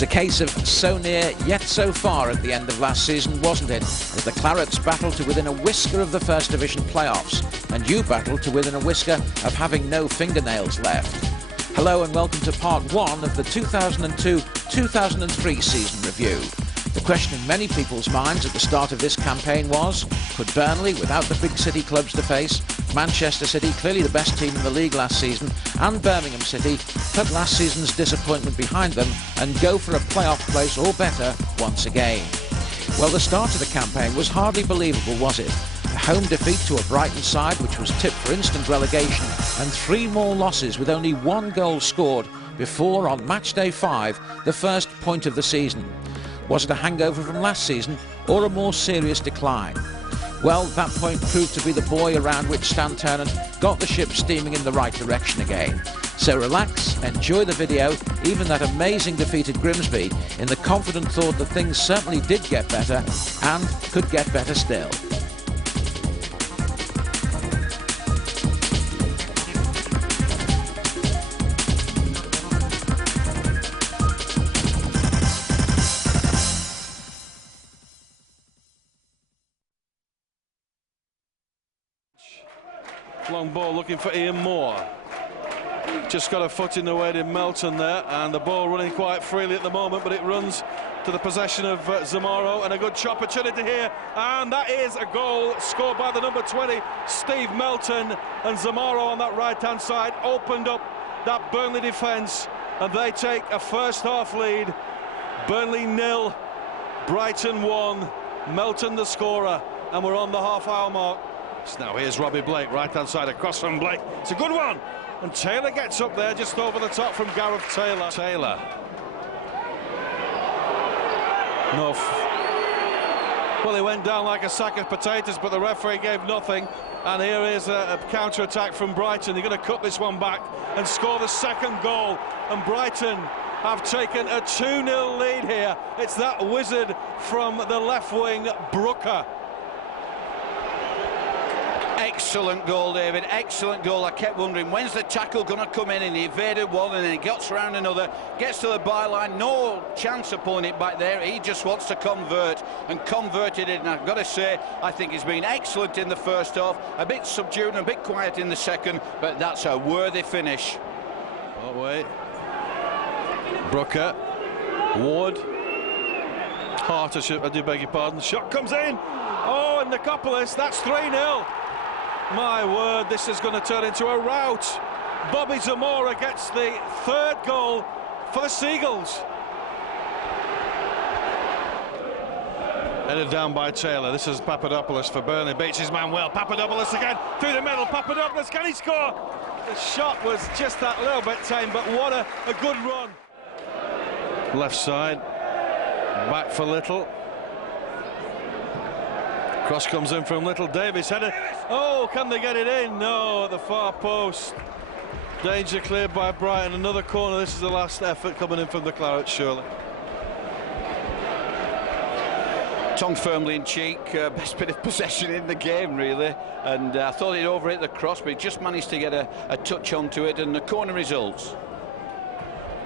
was a case of so near yet so far at the end of last season, wasn't it? As the Clarets battled to within a whisker of the First Division playoffs, and you battled to within a whisker of having no fingernails left. Hello and welcome to part one of the 2002-2003 season review. The question in many people's minds at the start of this campaign was, could Burnley, without the big city clubs to face, Manchester City, clearly the best team in the league last season, and Birmingham City, put last season's disappointment behind them and go for a playoff place or better once again? Well, the start of the campaign was hardly believable, was it? A home defeat to a Brighton side which was tipped for instant relegation, and 3 more losses with only 1 goal scored before, on match day 5, the first point of the season. Was it a hangover from last season or a more serious decline? Well, that point proved to be the buoy around which Stan Ternent got the ship steaming in the right direction again. So relax, enjoy the video, even that amazing defeat at Grimsby, in the confident thought that things certainly did get better and could get better still. Long ball looking for Ian Moore. Just got a foot in the way to Melton there, and the ball running quite freely at the moment, but it runs to the possession of Zamora, and a good opportunity here, and that is a goal scored by the number 20, Steve Melton, and Zamora on that right-hand side opened up that Burnley defence, and they take a first half lead. Burnley 0, Brighton 1, Melton the scorer, and we're on the half-hour mark. So now here's Robbie Blake, right-hand side across from Blake. It's a good one, and Taylor gets up there just over the top from Gareth Taylor. No. Well, he went down like a sack of potatoes, but the referee gave nothing. And here is a counter-attack from Brighton. They're going to cut this one back and score the second goal. And Brighton have taken a 2-0 lead here. It's that wizard from the left wing, Brooker. Excellent goal, David, excellent goal. I kept wondering, when's the tackle going to come in? And he evaded one, and then he gets around another, gets to the byline, no chance of pulling it back there. He just wants to convert, and converted it. And I've got to say, I think he's been excellent in the first half, a bit subdued and a bit quiet in the second, but that's a worthy finish. Oh, wait. Brooker, Ward, Hart, I do beg your pardon. The shot comes in. Oh, and Nicopolis, that's 3-0. My word, this is going to turn into a rout. Bobby Zamora gets the 3rd goal for the Seagulls. Headed down by Taylor. This is Papadopoulos for Burnley. Beats his man well. Papadopoulos again through the middle. Papadopoulos, can he score? The shot was just that little bit tame, but what a good run. Left side, back for Little. Cross comes in from Little. Davis header. Oh, can they get it in? No, at the far post. Danger cleared by Brighton. Another corner. This is the last effort coming in from the Clarets, surely. Tongue firmly in cheek, best bit of possession in the game, really. And I thought he'd overhit the cross, but he just managed to get a touch onto it, and the corner results.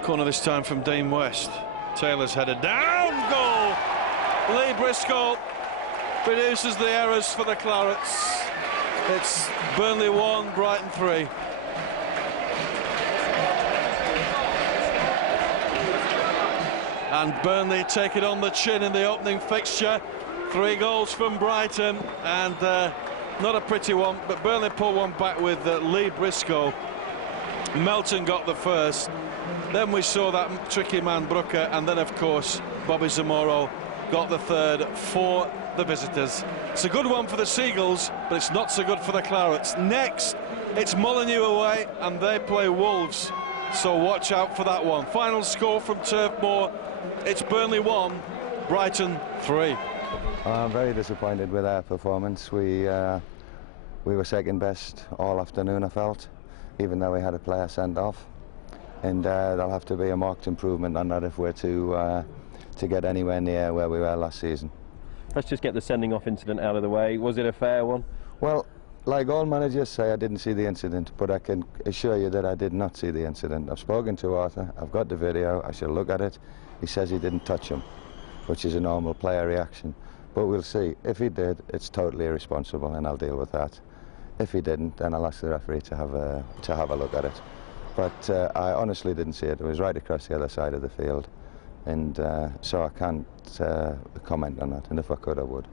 Corner this time from Dean West. Taylor's headed down. Goal. Lee Briscoe produces the errors for the Clarets. It's Burnley 1, Brighton 3. And Burnley take it on the chin in the opening fixture. 3 goals from Brighton, and not a pretty one, but Burnley pull one back with Lee Briscoe. Melton got the first. Then we saw that tricky man Brooker, and then of course Bobby Zamora got the 3rd for the visitors. It's a good one for the Seagulls, but it's not so good for the Clarets. Next, it's Molineux away, and they play Wolves, so watch out for that one. Final score from Turf Moor, it's Burnley 1, Brighton 3. I'm very disappointed with our performance. We were second best all afternoon, I felt, even though we had a player sent off, and there'll have to be a marked improvement on that if we're to get anywhere near where we were last season. Let's just get the sending off incident out of the way. Was it a fair one? Well, like all managers say, I didn't see the incident, but I can assure you that I did not see the incident. I've spoken to Arthur, I've got the video, I shall look at it. He says he didn't touch him, which is a normal player reaction. But we'll see. If he did, it's totally irresponsible, and I'll deal with that. If he didn't, then I'll ask the referee to have a look at it. But I honestly didn't see it. It was right across the other side of the field, and so I can't comment on that. And if I could, I would.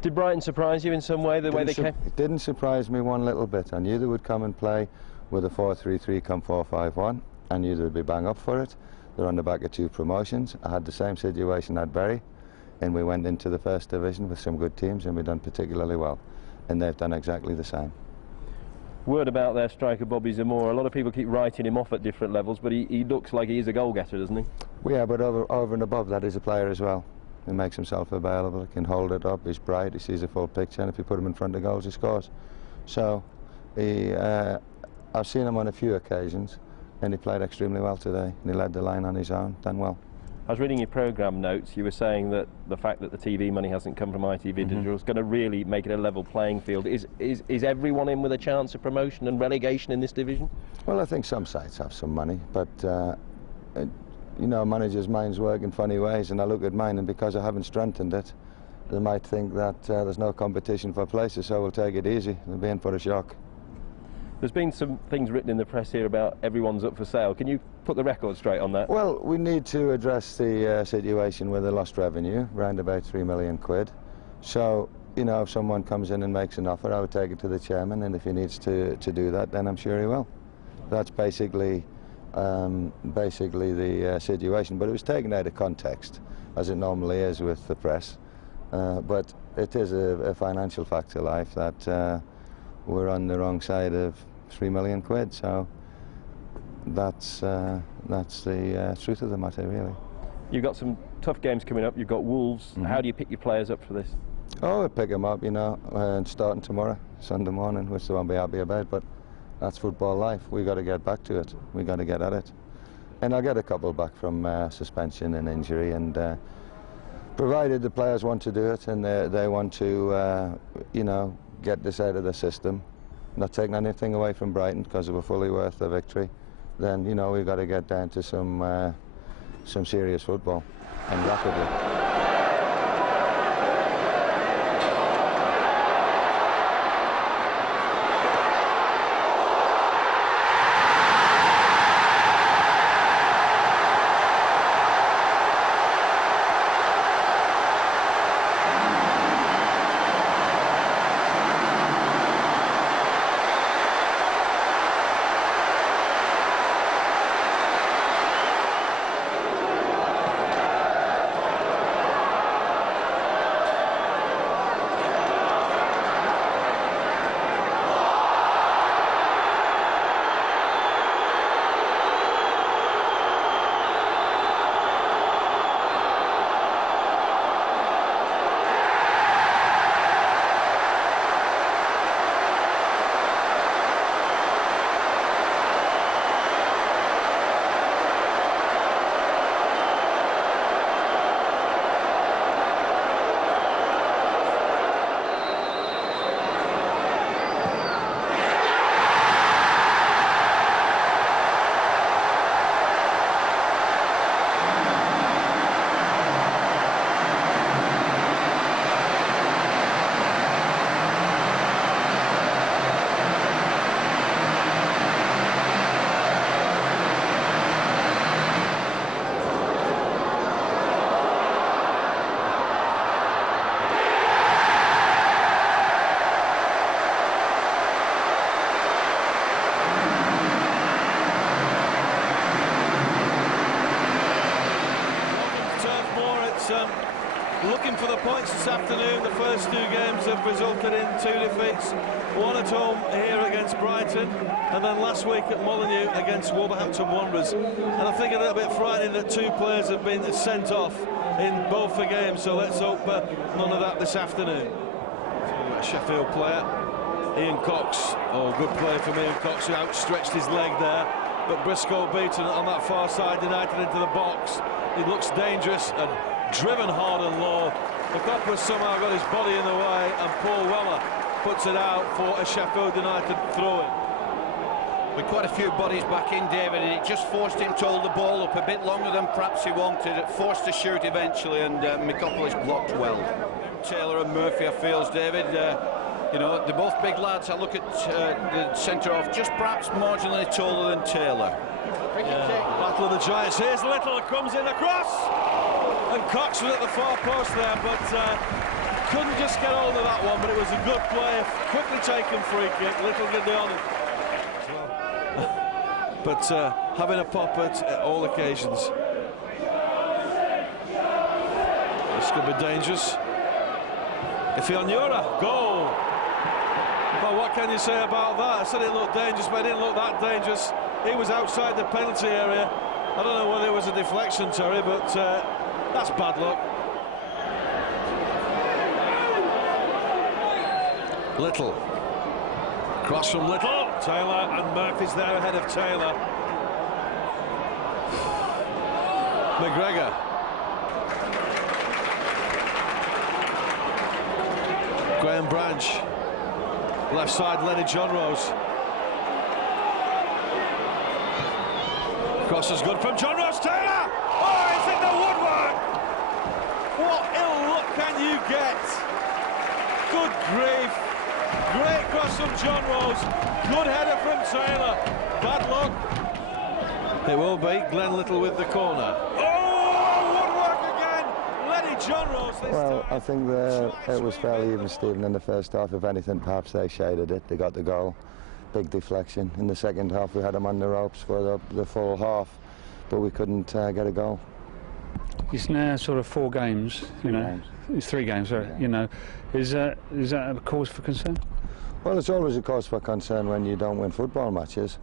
Did Brighton surprise you in some way, the way they came? It didn't surprise me one little bit. I knew they would come and play with a 4-3-3, come 4-5-1. I knew they would be bang up for it. They're on the back of 2 promotions. I had the same situation at Bury, and we went into the first division with some good teams, and we've done particularly well. And they've done exactly the same. Word about their striker, Bobby Zamora. A lot of people keep writing him off at different levels, but he looks like he is a goal-getter, doesn't he? Well, yeah, but over and above that, he's a player as well. He makes himself available, he can hold it up, he's bright, he sees a full picture, and if you put him in front of goals, he scores. So, I've seen him on a few occasions, and he played extremely well today, and he led the line on his own, done well. I was reading your programme notes. You were saying that the fact that the TV money hasn't come from ITV Digital is going to really make it a level playing field. Is everyone in with a chance of promotion and relegation in this division? Well, I think some sides have some money, but you know, managers' minds work in funny ways, and I look at mine, and because I haven't strengthened it, they might think that there's no competition for places, so we'll take it easy. They'll be in for a shock. There's been some things written in the press here about everyone's up for sale. Can you put the record straight on that? Well, we need to address the situation with the lost revenue, around about £3 million. So, you know, if someone comes in and makes an offer, I would take it to the chairman, and if he needs to do that, then I'm sure he will. That's basically the situation. But it was taken out of context, as it normally is with the press. But it is a financial fact of life that we're on the wrong side of £3 million, so that's the truth of the matter, really. You've got some tough games coming up. You've got Wolves. How do you pick your players up for this? Oh, I pick them up, you know, starting tomorrow, Sunday morning, which they won't be happy about, but that's football life. We've got to get back to it. We've got to get at it. And I'll get a couple back from suspension and injury, and provided the players want to do it and they want to, you know, get this out of the system, not taking anything away from Brighton because they were fully worth the victory, then, you know, we've got to get down to some serious football, and rapidly. Looking for the points this afternoon. The first 2 games have resulted in 2 defeats, one at home here against Brighton, and then last week at Molineux against Wolverhampton Wanderers. And I think a little bit frightening that 2 players have been sent off in both the games, so let's hope none of that this afternoon. A Sheffield player, Ian Cox. Oh, good play from Ian Cox, who outstretched his leg there, but Briscoe beaten on that far side, United into the box. It looks dangerous and driven hard and low. The Copper somehow got his body in the way, and Paul Weller puts it out for a Sheffield United throw-in. With quite a few bodies back in, David, and it just forced him to hold the ball up a bit longer than perhaps he wanted. It forced to shoot eventually, and Mikopolis blocked well. Taylor and Murphy, I feels, David, you know, they're both big lads. I look at the centre-half, just perhaps marginally taller than Taylor. Battle of the Giants. Here's Little, comes in across, and Cox was at the far post there, but couldn't just get hold of that one. But it was a good play, quickly taken free kick. Little did the honour. But having a pop at all occasions. This could be dangerous. Ifeanyura, goal. Well, what can you say about that? I said it looked dangerous, but it didn't look that dangerous. He was outside the penalty area. I don't know whether it was a deflection, Terry, but that's bad luck. Little. Cross from Little. Taylor, and Murphy's there ahead of Taylor. McGregor. Graham Branch. Left side, Lenny John Rose. Cross is good from John Rose. Taylor! Oh, it's in the woodwork! What ill luck can you get? Good grief. Great cross from John Rose. Good header from Taylor. Bad luck. It will be Glenn Little with the corner. Oh, woodwork again. Lenny John Rose this Well, time. I think it was fairly even, Stephen, in the first half. If anything, perhaps they shaded it. They got the goal. Big deflection. In the second half, we had them on the ropes for the full half, but we couldn't get a goal. It's now sort of 4 games, you know. It's 3 games, sorry. Yeah. You know, is that a cause for concern? Well, it's always a cause for concern when you don't win football matches,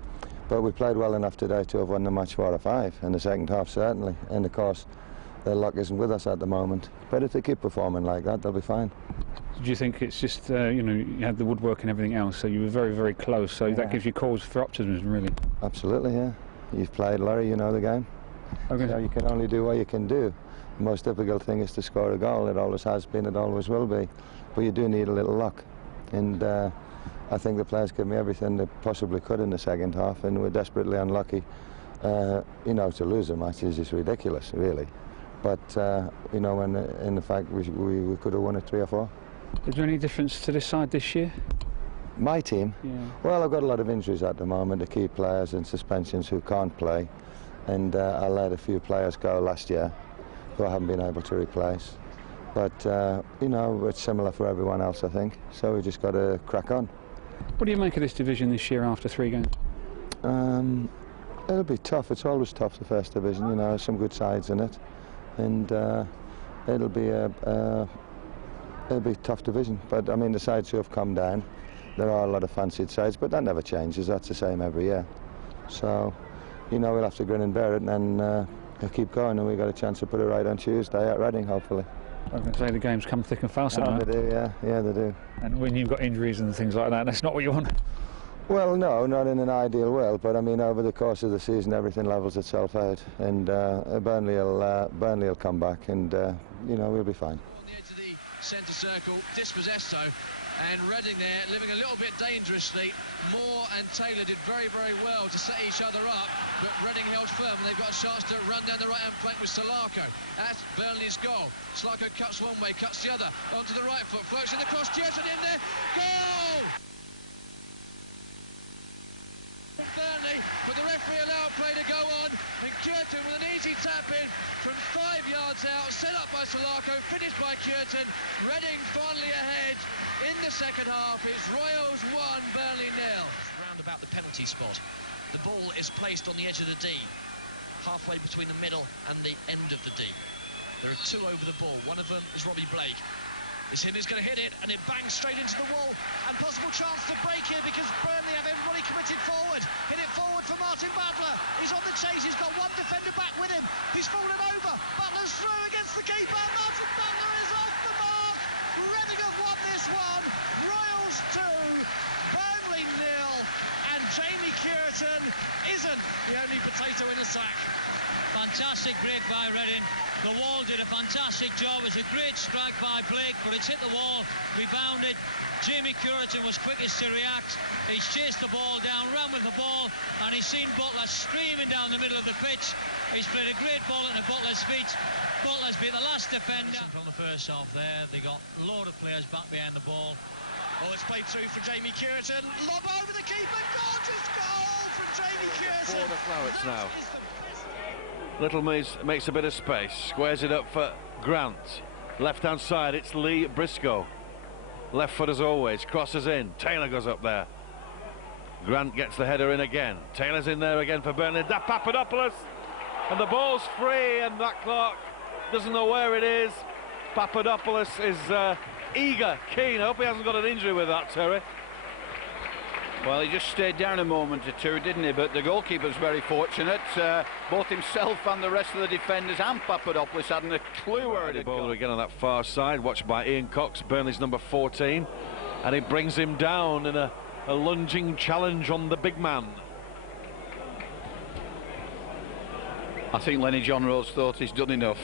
but we played well enough today to have won the match 4 out of 5 in the second half, certainly. And of course, their luck isn't with us at the moment. But if they keep performing like that, they'll be fine. Do you think it's just, you know, you had the woodwork and everything else, so you were very, very close, so that gives you cause for optimism, really? Absolutely, yeah. You've played, Larry, you know the game. Okay. So you can only do what you can do. The most difficult thing is to score a goal. It always has been, it always will be. But you do need a little luck. And I think the players gave me everything they possibly could in the second half, and we're desperately unlucky. You know, to lose a match is just ridiculous, really. But, you know, in the fact we could have won it 3 or 4. Is there any difference to this side this year? My team? Yeah. Well, I've got a lot of injuries at the moment, the key players and suspensions who can't play. And I let a few players go last year who I haven't been able to replace. But, you know, it's similar for everyone else, I think. So we just got to crack on. What do you make of this division this year after 3 games? It'll be tough. It's always tough, the first division, you know, some good sides in it. And it'll be a tough division. But, I mean, the sides who have come down, there are a lot of fancied sides, but that never changes. That's the same every year. So, you know, we'll have to grin and bear it, and we'll keep going, and we've got a chance to put it right on Tuesday at Reading, hopefully. I was going to say the games come thick and fast at the moment. They do, yeah, they do. And when you've got injuries and things like that, that's not what you want. Well, no, not in an ideal world, but I mean, over the course of the season, everything levels itself out, and Burnley will come back, and you know, we'll be fine. On the edge of the centre circle, dispossessed so, and Reading there living a little bit dangerously. Moore and Taylor did very, very well to set each other up, but Reading held firm. They've got a chance to run down the right-hand flank with Salako. That's Burnley's goal. Salako cuts one way, cuts the other, onto the right foot, floats in the cross, Kjeerten in there, goal! Burnley, but the referee allowed play to go on, and Kjeerten with an easy tap in from 5 yards out, set up by Salako, finished by Kjeerten. Reading finally ahead in the second half. It's Royals 1, Burnley 0. Round about the penalty spot. The ball is placed on the edge of the D, halfway between the middle and the end of the D. There are 2 over the ball. One of them is Robbie Blake. This hit is going to hit it, and it bangs straight into the wall. And possible chance to break here because Burnley have everybody committed forward. Hit it forward for Martin Butler. He's on the chase. He's got one defender back with him. He's fallen over. Butler's through against the keeper. Martin Butler is off the mark. Reading have won this one. Royals 2, Burnley 0. And Jamie Kjeerten isn't the only potato in the sack. Fantastic break by Reading. The wall did a fantastic job. It's a great strike by Blake, but it's hit the wall, rebounded, Jamie Curtin was quickest to react. He's chased the ball down, ran with the ball, and he's seen Butler streaming down the middle of the pitch. He's played a great ball into Butler's feet. Butler's been the last defender. From the first half there, they got a load of players back behind the ball. Oh, it's played through for Jamie Curtin. Lob over the keeper. Gorgeous goal from Jamie Curtin. For the Clarets now. Little makes a bit of space, squares it up for Grant. Left-hand side, it's Lee Briscoe. Left foot as always, crosses in. Taylor goes up there. Grant gets the header in again. Taylor's in there again for Burnley. That Papadopoulos, and the ball's free, and that clock doesn't know where it is. Papadopoulos is eager, keen. I hope he hasn't got an injury with that, Terry. Well, he just stayed down a moment or two, didn't he? But the goalkeeper's very fortunate. Both himself and the rest of the defenders and Papadopoulos hadn't a clue where it had Bowler gone. again on that far side, watched by Ian Cox, Burnley's number 14. And it brings him down in a lunging challenge on the big man. I think Lenny John Rose thought he's done enough.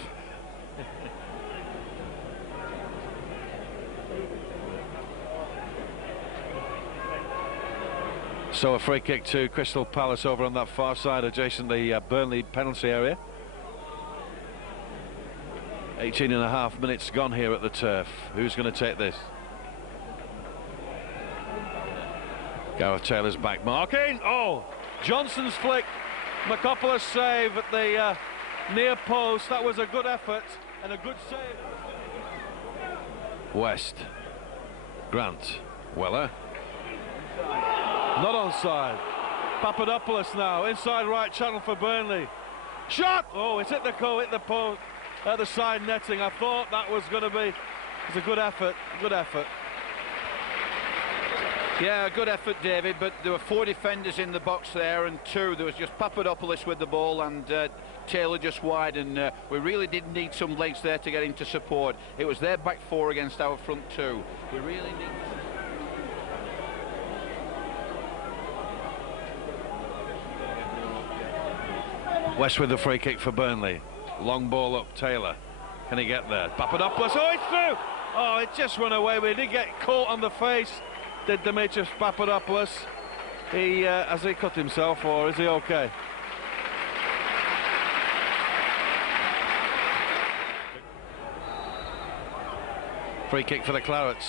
So a free kick to Crystal Palace over on that far side, adjacent the Burnley penalty area. 18.5 minutes gone here at the turf. Who's going to take this? Gareth Taylor's back marking. Oh, Johnson's flick. Makopoulos save at the near post. That was a good effort and a good save. West. Grant. Weller. Not onside. Papadopoulos now inside right channel for Burnley. Shot! Oh, it's hit the post at the side netting. I thought that was going to be. It's a good effort. Good effort. Yeah, good effort, David, but there were 4 defenders in the box there, and 2. There was just Papadopoulos with the ball and Taylor just wide, and we really did need some legs there to get into support. It was their back 4 against our front 2. We really need... West with the free kick for Burnley. Long ball up, Taylor. Can he get there? Papadopoulos, oh, it's through! Oh, it just run away. We did get caught on the face, did Dimitris Papadopoulos. Has he cut himself, or is he okay? Free kick for the Clarets.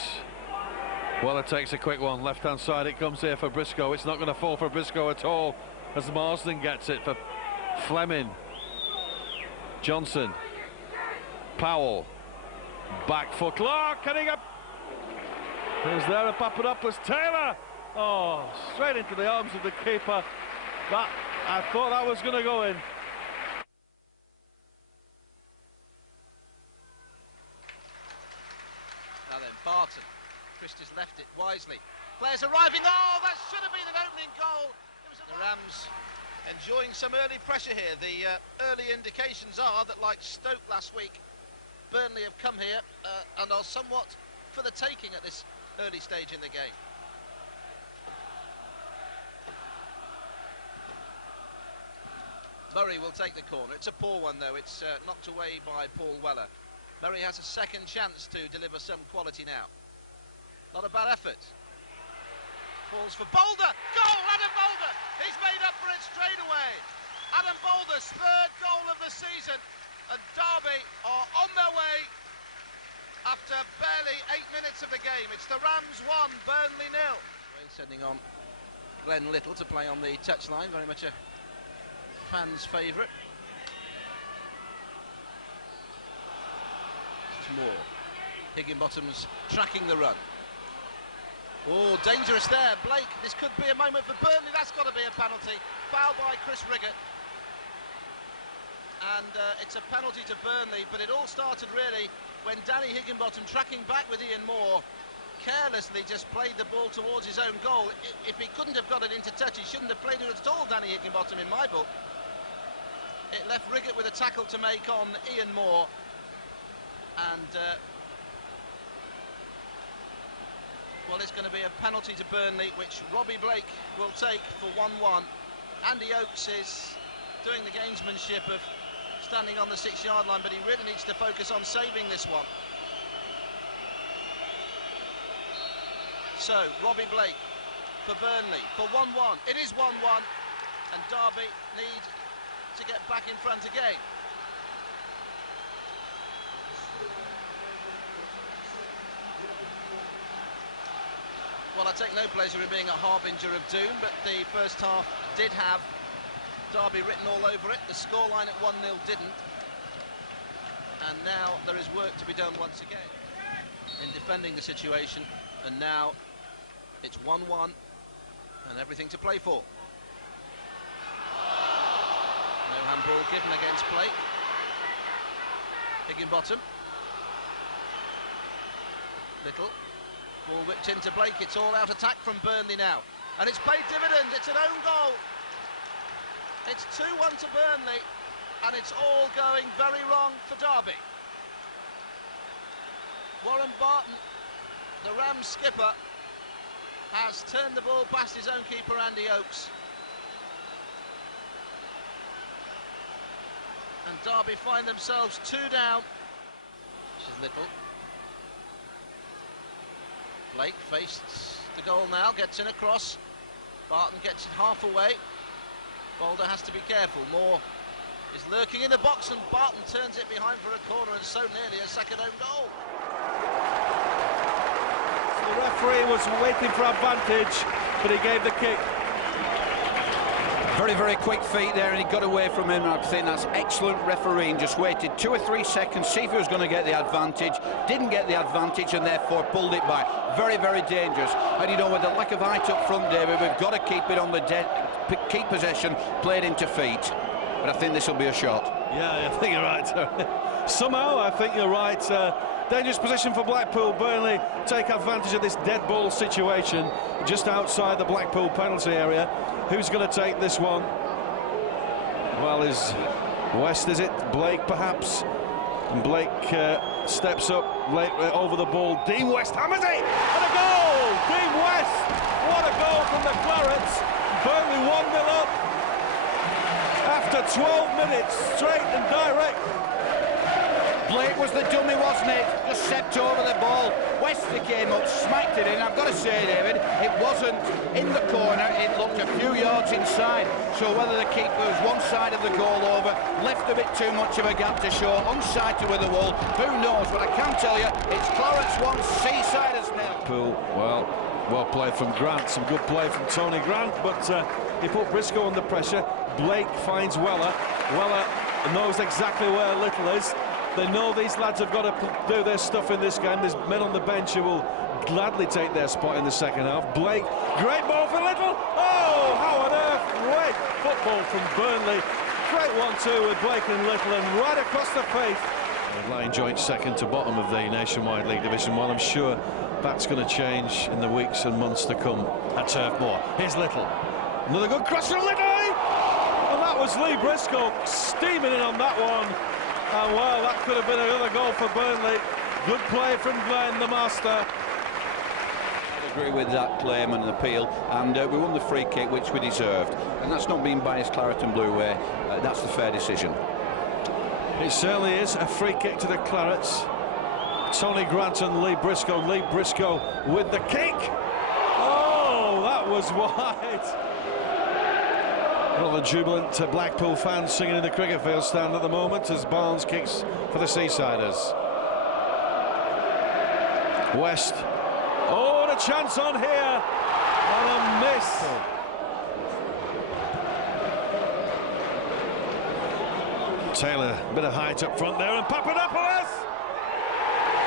Weller takes a quick one. Left-hand side it comes here for Briscoe. It's not going to fall for Briscoe at all, as Marsden gets it for Fleming. Johnson. Powell. Back for Clark. Can he get... There's there a Papadopoulos. Taylor. Oh, straight into the arms of the keeper. That, I thought that was going to go in. Now then, Barton. Christie's left it wisely. Players arriving. Oh, that should have been an opening goal. The Rams enjoying some early pressure here. The early indications are that, like Stoke last week, Burnley have come here and are somewhat for the taking at this early stage in the game. Murray will take the corner. It's a poor one, though. It's knocked away by Paul Weller. Murray has a second chance to deliver some quality now. Not a bad effort. Falls for Boulder. Goal, Adam Boulder. He's made up for it straight away. Adam Boulder's 3rd goal of the season. And Derby are on their way after barely 8 minutes of the game. It's the Rams 1, Burnley 0. Sending on Glenn Little to play on the touchline. Very much a fan's favourite. This is Moore. Higginbottom's tracking the run. Oh, dangerous there, Blake. This could be a moment for Burnley. That's got to be a penalty. Foul by Chris Riggott. And it's a penalty to Burnley, but it all started really when Danny Higginbottom, tracking back with Ian Moore, carelessly just played the ball towards his own goal. If he couldn't have got it into touch, he shouldn't have played it at all, Danny Higginbottom, in my book. It left Riggott with a tackle to make on Ian Moore. And... well, it's going to be a penalty to Burnley, which Robbie Blake will take for 1-1. Andy Oakes is doing the gamesmanship of standing on the 6-yard line, but he really needs to focus on saving this one. so. Robbie Blake for Burnley for 1-1. It is 1-1, and Derby need to get back in front again. Well, I take no pleasure in being a harbinger of doom, but the first half did have Derby written all over it. The scoreline at 1-0 didn't. And now there is work to be done once again in defending the situation. And now it's 1-1 and everything to play for. No handball given against Blake. Higginbottom. Little. Ball whipped into Blake. It's all out attack from Burnley now. And it's paid dividends. It's an own goal. It's 2-1 to Burnley. And it's all going very wrong for Derby. Warren Barton, the Rams skipper, has turned the ball past his own keeper, Andy Oakes. And Derby find themselves 2 down. This is Little. Blake faces the goal now, gets in across. Barton gets it half away. Boulder has to be careful. Moore is lurking in the box and Barton turns it behind for a corner, and so nearly a second own goal. The referee was waiting for advantage, but he gave the kick. Very, very quick feet there, and he got away from him. I think that's excellent refereeing. Just waited 2 or 3 seconds, see if he was going to get the advantage. Didn't get the advantage, and therefore pulled it back. Very, very dangerous. And you know, with the lack of height up front, David, we've got to keep it on the keep possession, played into feet. But I think this will be a shot. Yeah, I think you're right. Somehow, I think you're right. Dangerous position for Blackpool. Burnley take advantage of this dead ball situation just outside the Blackpool penalty area. Who's going to take this one? Well, is West, is it? Blake, perhaps? And Blake steps up, Blake over the ball. Dean West hammers it! And a goal! Dean West! What a goal from the Clarets! Burnley 1-0 up after 12 minutes, straight and direct. Blake was the dummy, wasn't it? Just stepped over the ball. West came up, smacked it in. I've got to say, David, it wasn't in the corner. It looked a few yards inside. So whether the keeper was one side of the goal over, left a bit too much of a gap to show, unsighted with the wall, who knows? But I can tell you, it's Clarets 1, Seasiders 0. Well played from Grant. Some good play from Tony Grant, but he put Briscoe under pressure. Blake finds Weller. Weller knows exactly where Little is. They know these lads have got to do their stuff in this game. There's men on the bench who will gladly take their spot in the second half. Blake, great ball for Little. Oh, how on earth? Great football from Burnley. Great 1-2 with Blake and Little, and right across the face. Lying joint second to bottom of the Nationwide League Division 1. I'm sure that's going to change in the weeks and months to come at Turf Moor. Here's Little. Another good cross from Little. And that was Lee Briscoe steaming in on that one. And well, that could have been another goal for Burnley. Good play from Glenn, the master. I agree with that claim and appeal, and we won the free kick, which we deserved. And that's not being biased Claret and Blue way. That's the fair decision. It certainly is a free kick to the Clarets. Tony Grant and Lee Briscoe. Lee Briscoe with the kick. Oh, that was wide. All the jubilant Blackpool fans singing in the cricket field stand at the moment as Barnes kicks for the Seasiders. West. Oh, and a chance on here. And a miss. Taylor, a bit of height up front there, and Papadopoulos.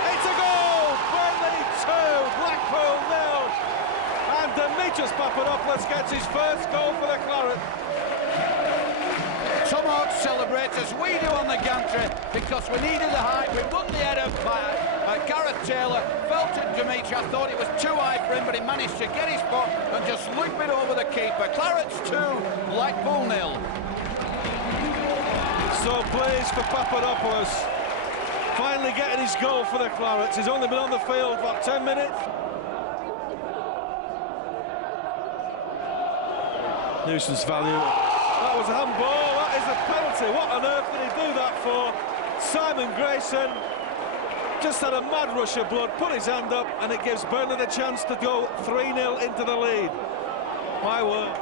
It's a goal. Burnley 2, Blackpool 0. And Demetrius Papadopoulos gets his first goal for the Claret. Some Hawks celebrate as we do on the gantry because we needed the height. We won the header by Gareth Taylor. Felt it, Dimitri. I thought it was too high for him, but he managed to get his foot and just loop it over the keeper. Clarets 2, Blackpool 0. So pleased for Papadopoulos. Finally getting his goal for the Clarets. He's only been on the field for 10 minutes. Nuisance value. That was a handball. That is a penalty. What on earth did he do that for? Simon Grayson. just had a mad rush of blood, put his hand up, and it gives Burnley the chance to go 3-0 into the lead. My word.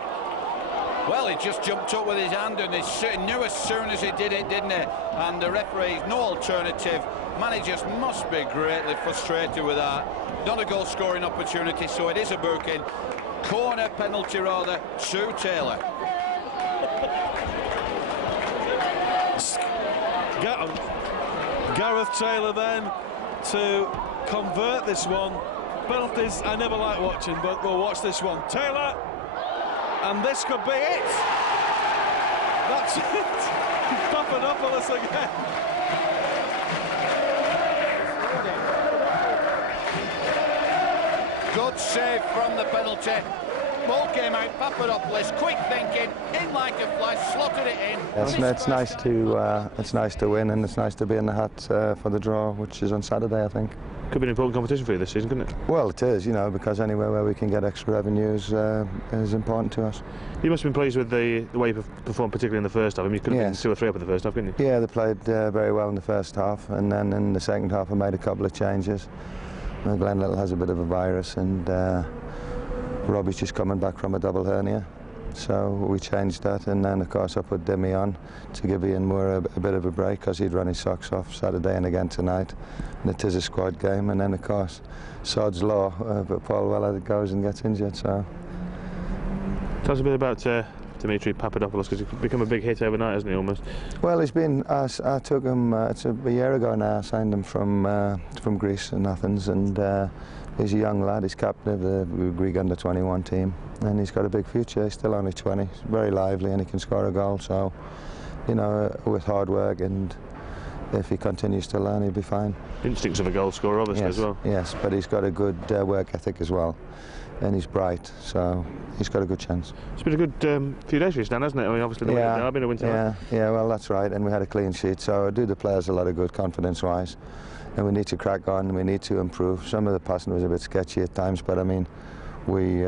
Well, he just jumped up with his hand, and he knew as soon as he did it, didn't he? And the referee, no alternative. Managers must be greatly frustrated with that. Not a goal-scoring opportunity, so it is a booking. Corner penalty, rather, to Taylor. Gareth Taylor then to convert this one. Penalties I never like watching, but we'll watch this one. Taylor, and this could be it. That's it. Papadopoulos again. Good save from the penalty. Ball came out, Papadopoulos, quick thinking, in like a flash, slotted it in. It's nice to win, and it's nice to be in the hat for the draw, which is on Saturday, I think. Could be an important competition for you this season, couldn't it? Well, it is, you know, because anywhere where we can get extra revenues is important to us. You must have been pleased with the way you performed, particularly in the first half. I mean, you could have been 2 or 3 up in the first half, couldn't you? Yeah, they played very well in the first half, and then in the second half I made a couple of changes. Glenn Little has a bit of a virus, and Robbie's just coming back from a double hernia, so we changed that, and then of course I put Demi on to give Ian Moore a bit of a break, because he'd run his socks off Saturday and again tonight, and it is a squad game. And then of course sod's law, but Paul Weller goes and gets injured. So tell us a bit about Dimitri Papadopoulos, because he's become a big hit overnight, hasn't he, almost? Well, he's been. I took him. It's a year ago now. I signed him from Greece in Athens, and he's a young lad. He's captain of the Greek under-21 team, and he's got a big future. He's still only 20. He's very lively, and he can score a goal. So, you know, with hard work, and if he continues to learn, he'll be fine. Instincts of a goal scorer, obviously, yes, as well. Yes, but he's got a good work ethic as well, and he's bright, so he's got a good chance. It's been a good few days for you, Stan, hasn't it? I mean, obviously, I've been a winter. Yeah, well, that's right, and we had a clean sheet, so I do the players a lot of good confidence-wise, and we need to crack on, we need to improve. Some of the passing was a bit sketchy at times, but I mean, we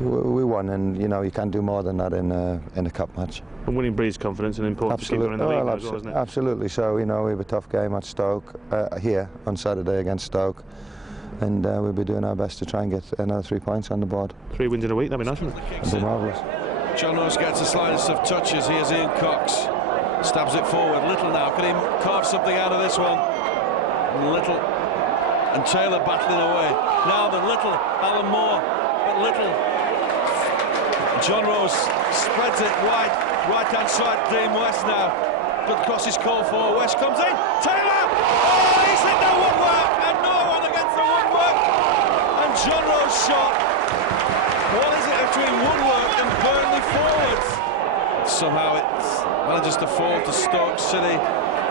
won, and you know, you can't do more than that in a cup match. And winning breeds confidence, and important to keep running the league as well, isn't it? Absolutely. So, you know, we have a tough game at Stoke here on Saturday against Stoke, and we'll be doing our best to try and get another 3 points on the board. 3 wins in a week, that'd be nice, wouldn't it? That'd be marvellous. John Rose gets the slightest of touches. Here's Ian Cox, stabs it forward. Little now, can he carve something out of this one? Little, and Taylor battling away. Now the Little, Alan Moore, but Little. John Rose spreads it wide, right-hand side, Dean West now. Good cross is called for, West comes in, Taylor! Oh, he's hit the woodwork, and no one against the woodwork. And John Rose shot. What is it between woodwork and Burnley forwards? Somehow it manages to fall to Stoke City.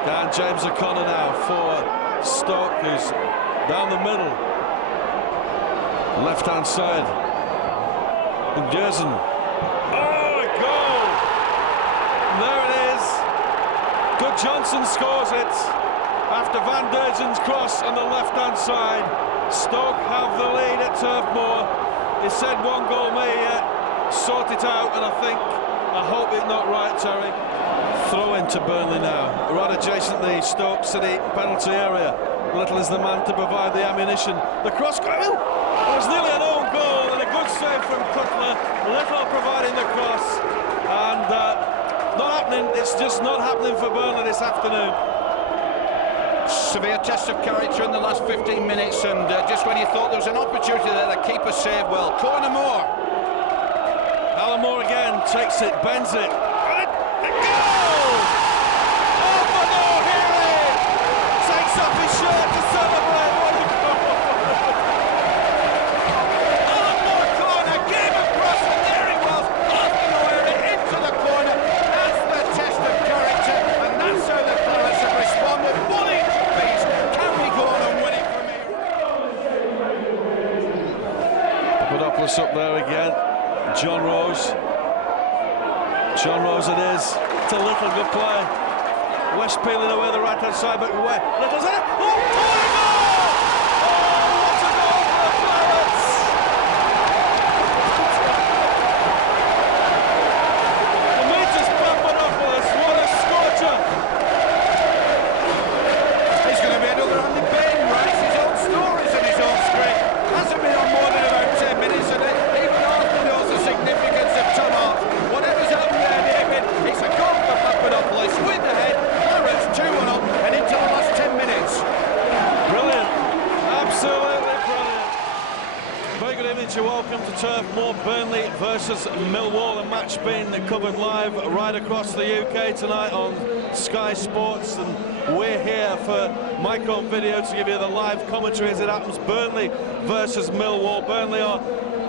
Down James O'Connor now for Stoke, who's down the middle. Left-hand side. And Gerson. Oh, a goal! There it is. Good Johnson scores it after Van Derzen's cross on the left-hand side. Stoke have the lead at Turf Moor. He said 1 goal may sort it out, and I hope it's not right, Terry. Throw into Burnley now, right adjacent the Stoke City penalty area. Little is the man to provide the ammunition. The cross, it was nearly an own goal, and a good save from Cutler. Little providing the cross, and not happening. It's just not happening for Burnley this afternoon. Severe test of character in the last 15 minutes, and just when you thought there was an opportunity there, the keeper saved well. Corner Moore. Alan Moore again takes it, bends it. A goal! Oh, Moore Healy takes off his shirt to celebrate. What a goal! Alan Moore corner, game across, and there he was, off nowhere into the corner. That's the test of character, and that's how the players have responded. 1 inch apiece. Can we go on and win it from here? Papadopoulos up there again. John Rose. John Rose it is. It's a Little, good play. West peeling away the right-hand side, but where? Little's in it. Oh, goal! Oh, what a goal for the Pirates! Dimitris Papadopoulos, what a scorcher! He's going to be another much. Welcome to Turf Moor. Burnley versus Millwall, a match being covered live right across the UK tonight on Sky Sports, and we're here for Micron Video to give you the live commentary as it happens. Burnley versus Millwall. Burnley are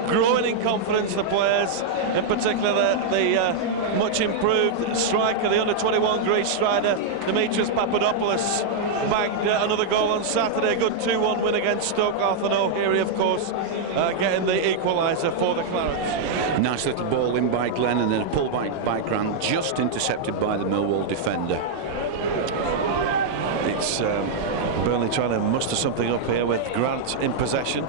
growing in confidence, the players, in particular the much improved striker, the under-21 Greece striker Dimitris Papadopoulos, bagged another goal on Saturday. A good 2-1 win against Stoke. Arthur O'Heary, of course, getting the equaliser for the Clarets. Nice little ball in by Glenn, and then a pull back by Grant, just intercepted by the Millwall defender. It's Burnley trying to muster something up here with Grant in possession.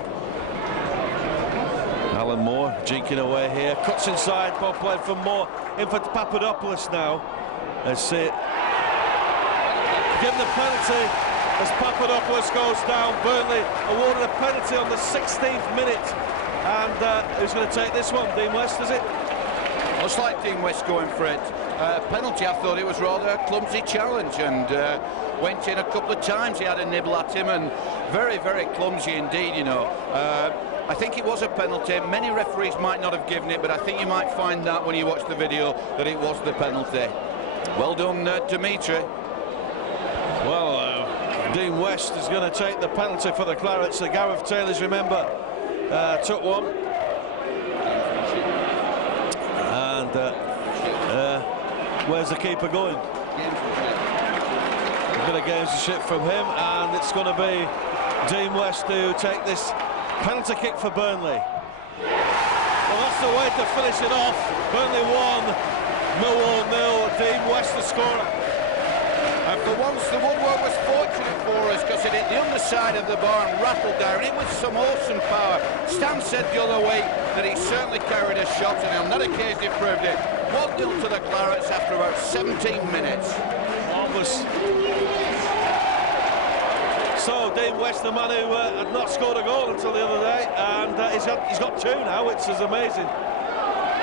Alan Moore jinking away here, cuts inside, ball played for Moore, in for Papadopoulos now. Let's see it. Given the penalty as Papadopoulos goes down. Burnley awarded a penalty on the 16th minute, and who's going to take this one? Dean West, is it? Looks like Dean West going for it. Penalty, I thought it was rather a clumsy challenge, and went in a couple of times. He had a nibble at him, and very, very clumsy indeed, you know. I think it was a penalty. Many referees might not have given it, but I think you might find that when you watch the video that it was the penalty. Well done, Dimitri. Well, Dean West is going to take the penalty for the Clarets. The Gareth Taylors, remember, took one. And where's the keeper going? A bit of gamesmanship from him, and it's going to be Dean West to take this penalty kick for Burnley. Well, that's the way to finish it off. Burnley 1, Millwall 0. Dean West the scorer. And for once, the woodwork was fortunate for us, because it hit the underside of the bar and rattled down. It was some awesome power. Stan said the other week that he certainly carried a shot, and on that occasion he proved it. 1-0 to the Clarets after about 17 minutes. Marvellous. So Dean West, the man who had not scored a goal until the other day, and he's got 2 now, which is amazing.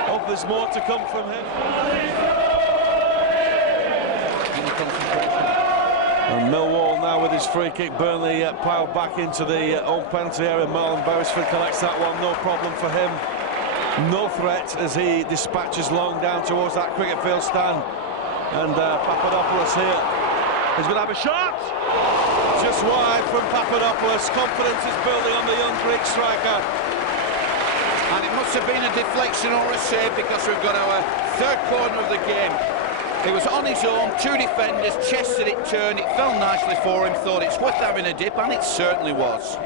Hope there's more to come from him. And Millwall now with his free kick. Burnley piled back into the own penalty area. Marlon Beresford collects that one, no problem for him. No threat as he dispatches long down towards that cricket field stand. And Papadopoulos here is going to have a shot. Just wide from Papadopoulos. Confidence is building on the young Greek striker. And it must have been a deflection or a save, because we've got our third corner of the game. He was on his own, 2 defenders, chested it, turned, it fell nicely for him, thought it's worth having a dip, and it certainly was.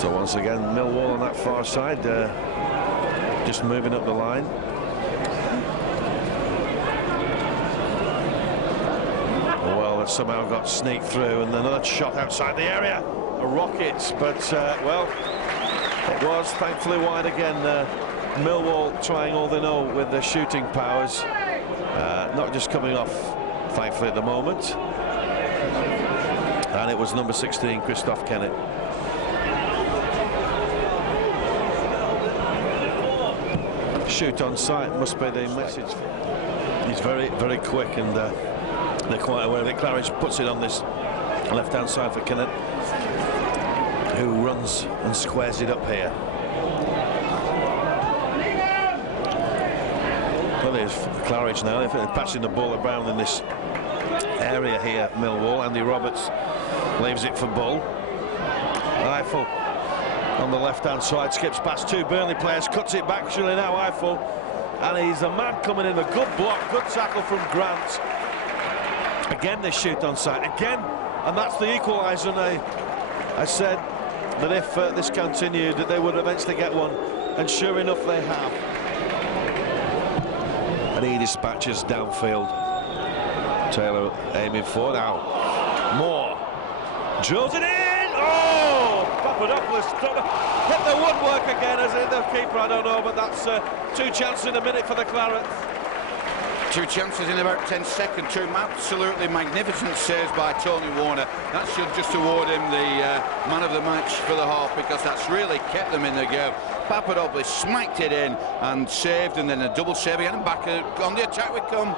So once again, Millwall on that far side, just moving up the line. Well, it somehow got sneaked through, and another shot outside the area. A rocket, but, well, it was thankfully wide again. Millwall trying all they know with their shooting powers. Not just coming off, thankfully, at the moment. And it was number 16, Christoph Kennett. Shoot on sight must be the message. He's very, very quick, and they're quite aware of it. Claridge puts it on this left-hand side for Kennett, who runs and squares it up here. Well, there's Claridge now. They're passing the ball around in this area here, Millwall. Andy Roberts leaves it for Bull. Eiffel on the left-hand side, skips past 2 Burnley players, cuts it back, surely now Eiffel. And he's a man coming in, a good block, good tackle from Grant. Again, they shoot on sight, again, and that's the equaliser. And I said that if this continued, that they would eventually get one, and sure enough, they have. And he dispatches downfield. Taylor aiming for now. Moore drills it in. Oh, Papadopoulos hit the woodwork again as the keeper. I don't know, but that's 2 chances in a minute for the Clarets. 2 chances in about 10 seconds. 2 absolutely magnificent saves by Tony Warner. That should just award him the man of the match for the half, because that's really kept them in the game. Papadopoulos smacked it in and saved, and then a double save again, and back on the attack we come.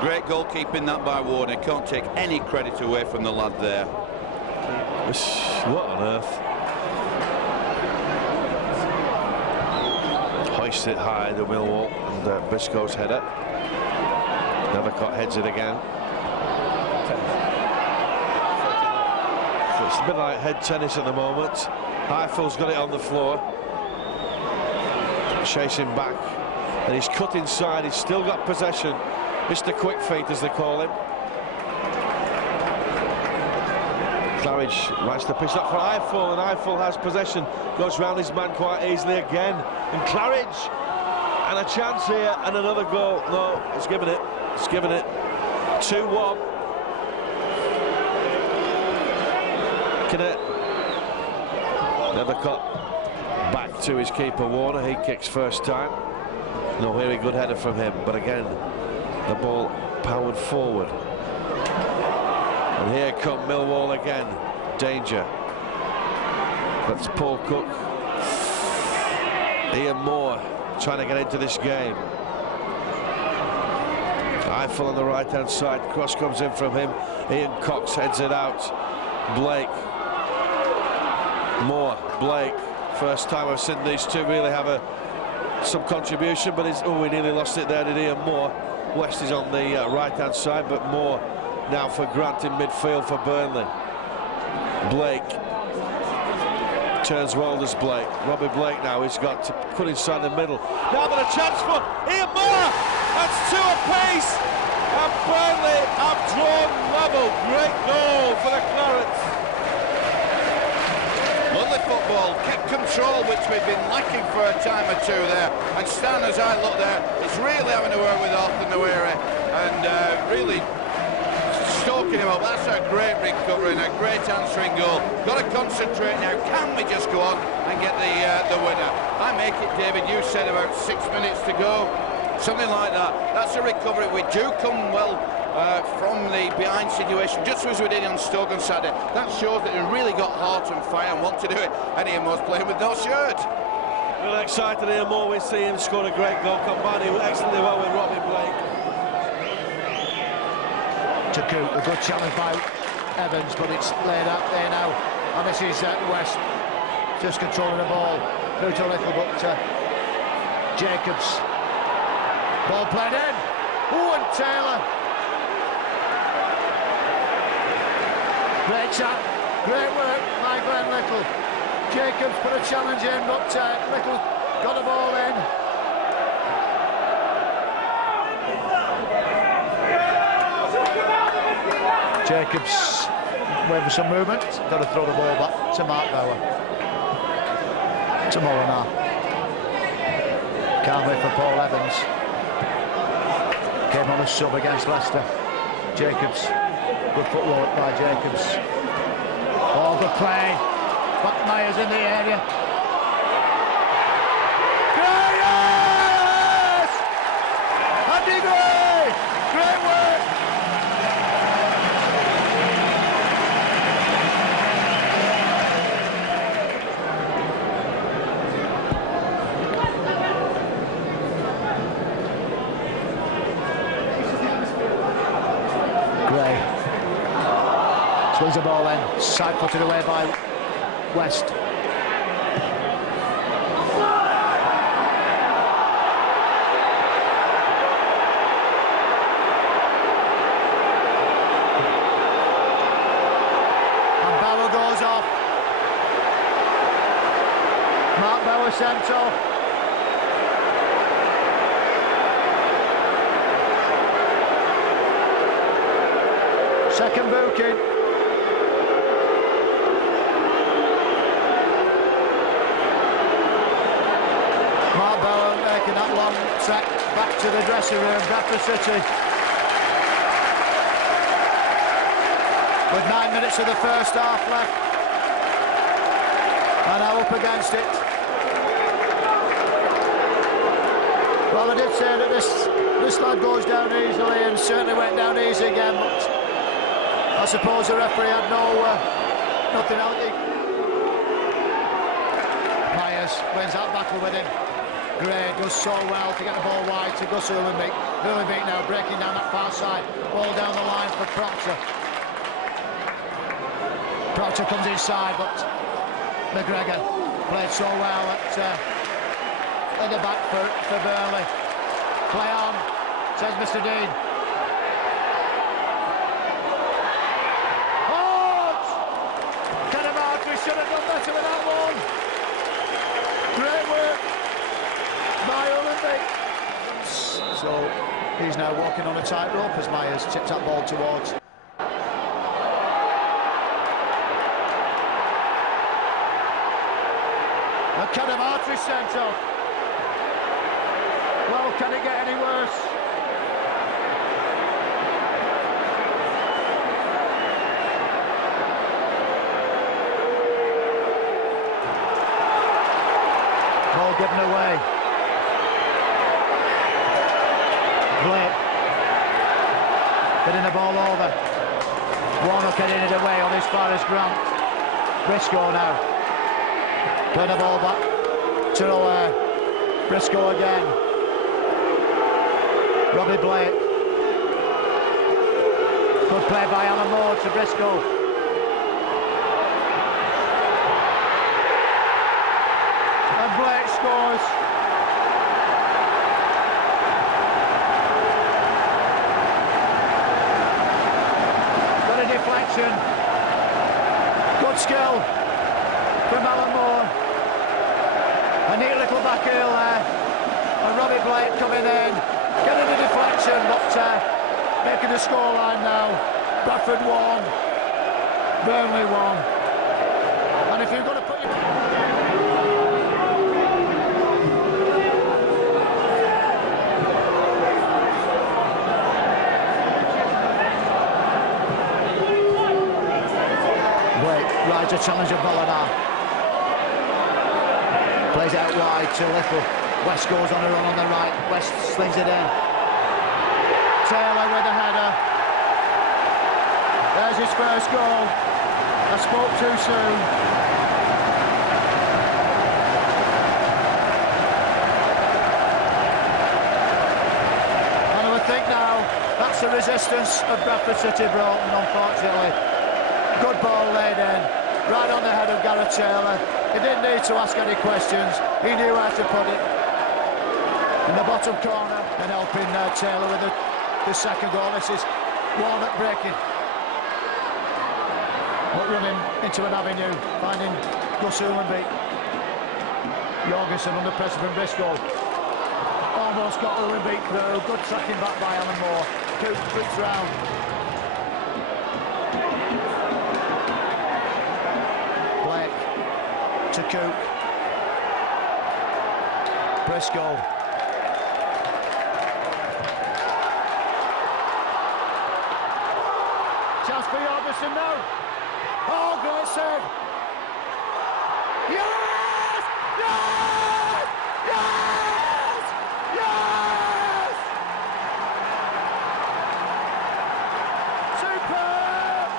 Great goalkeeping that by Warner. Can't take any credit away from the lad there. What on earth? Hoist it high, the Millwall, and Briscoe's header. Nethercott heads it again. So it's a bit like head tennis at the moment. Eifel's got it on the floor. Chasing back. And he's cut inside, he's still got possession. Mr. Quick Feet, as they call him. Claridge managed to pitch that for Eiffel, and Eiffel has possession. Goes round his man quite easily again. And Claridge, and a chance here, and another goal. No, he's given it. He's given it. 2-1. Nethercott back to his keeper Warner. He kicks first time. No very good header from him, but again the ball powered forward. And here come Millwall again. Danger. That's Paul Cook. Ian Moore trying to get into this game. Eiffel on the right hand side. Cross comes in from him. Ian Cox heads it out. Blake. Moore. Blake. First time I've seen these two really have some contribution, but we nearly lost it there, did Ian Moore. West is on the right hand side, but Moore now for Grant in midfield for Burnley. Blake turns well, does Blake. Robbie Blake now, he's got to put inside the middle. Now but a chance for Ian Moore. That's two apiece, and Burnley have drawn level. Great goal for the Clarets. Lovely football, kept control, which we've been lacking for a time or two there. And Stan, as I look there, is really having a word with Arthur Nwere and really stoking him up. That's a great recovery and a great answering goal. Got to concentrate now. Can we just go on and get the winner? I make it, David. You said about 6 minutes to go, something like that. That's a recovery. We do come well from the behind situation, just as we did on Stoke on Saturday. That shows that he really got heart and fire and want to do it. And Ian Moore's playing with no shirt. Well, excited Ian Moore. We see him score a great goal, combining excellently well with Robbie Blake. Taku, a good challenge by Evans, but it's laid out there now. And this is West just controlling the ball. Through to little, but Jacobs. Ball played in. Oh, and Taylor. Great shot, great work by Glenn Little. Jacobs put a challenge in, but Little got the ball in. Jacobs waiting for some movement. Got to throw the ball back to Mark Bauer. To Molinar. Can't wait for Paul Evans. Came on a sub against Leicester. Jacobs. Good footwork by Jacobs. Oh, good play. But Myers in the area. Gray, yes! Andy Gray! Great work! Gray. Swings the ball in, side footed away by West. And Bauer goes off. Mark Bauer sent off. Second booking. Mark Bauer making that long trek back to the dressing room, Bradford City. With 9 minutes of the first half left. And now up against it. Well, I did say that this lad goes down easily, and certainly went down easy again, but I suppose the referee had nothing else. Myers wins that battle with him. Gray does so well to get the ball wide to Gus Uhlenbeek. Uhlenbeek now breaking down that far side. Ball down the line for Proctor. Proctor comes inside, but McGregor played so well that in the back for Burnley. Play on, says Mr. Dean. Hart! Get him out, we should have done better with that one. Great work by Ullenbeek. So he's now walking on a tightrope as Myers tipped that ball towards. And Cadamartri sent off. Well, can it get any worse? Ball given away. Blake getting the ball over. Warnock getting it away on his far as Grant. Briscoe now. Turn the ball back to Briscoe again. Robbie Blake. Good play by Alan Moore to Briscoe. And Blake scores. Got a deflection. Good skill from Alan Moore. A neat little back heel there. And Robbie Blake coming in. Getting the deflection, but making the scoreline now. Bradford 1, Burnley 1. And if you're going to put your... Blake rides a challenge of Bolinar. Plays out wide to Little. West goes on a run on the right. West slings it in. Taylor with a header. There's his first goal. I spoke too soon. And I would think now that's the resistance of Bradford City Broughton, unfortunately. Good ball laid in. Right on the head of Gareth Taylor. He didn't need to ask any questions. He knew how to put it. In the bottom corner and helping Taylor with the second goal. This is Warnock breaking. But running into an avenue, finding Gus Ullenbeek. Jorgensen under pressure from Briscoe. Almost got Ullenbeek through. Good tracking back by Alan Moore. Coop flips round. Blake to Coop. Briscoe. Chance for Jorgensen now. Oh, great save. Yes! Yes! Yes! Yes! Superb!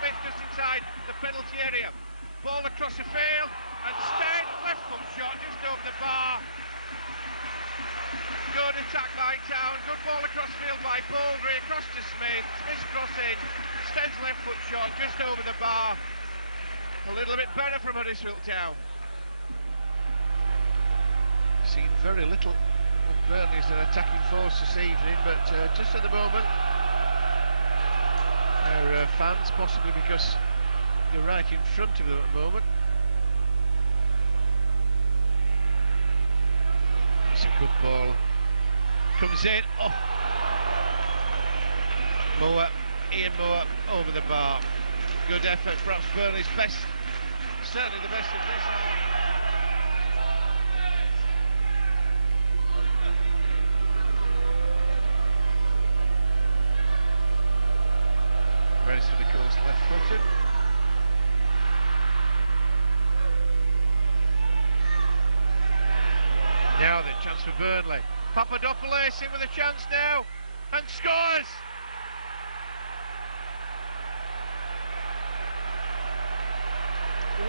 Smith just inside the penalty area. Ball across the field, and Stein, left foot shot just over the bar. Good attack by Town, good ball across field by Baldry, across to Smith, Smith's crossing, Stein's left foot shot just over the bar. A little bit better from Huddersfield Town. Seen very little of Burnley as an attacking force this evening, but just at the moment, their fans, possibly because you're right in front of them at the moment. It's a good ball. Comes in. Oh, Ian Moore over the bar. Good effort, perhaps Burnley's best, certainly the best of this hour. Beresford, of course, left-footed. Now the chance for Burnley. Papadopoulos in with a chance now, and scores!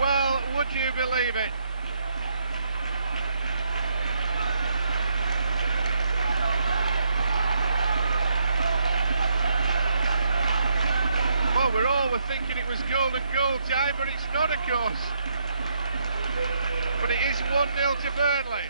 Well, would you believe it? Well, we all were thinking it was golden goal time, but it's not, of course. But it is 1-0 to Burnley.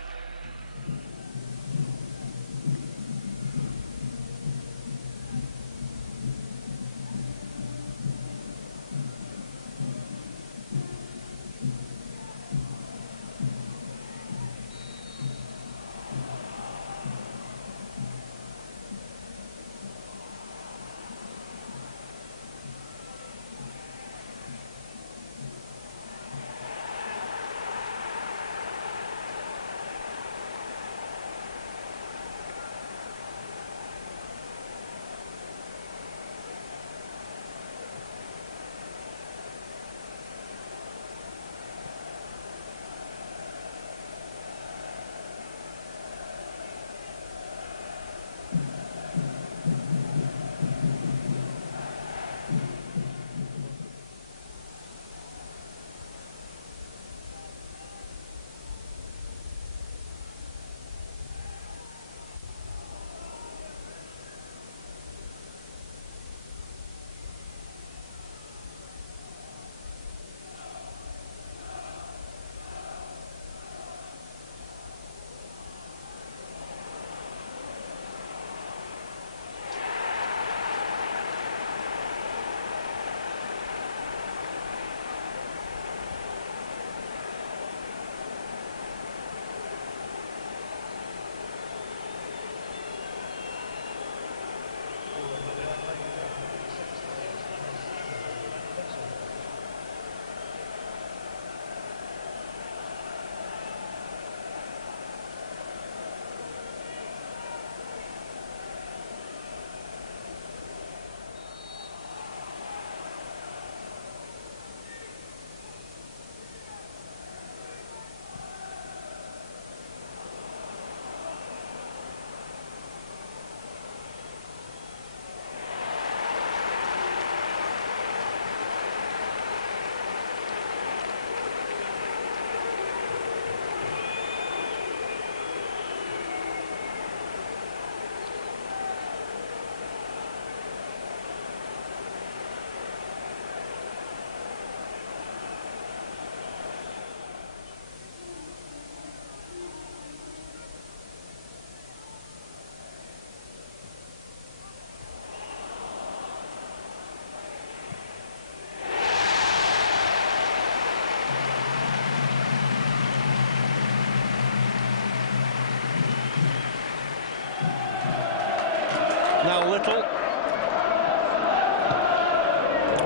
Now Little.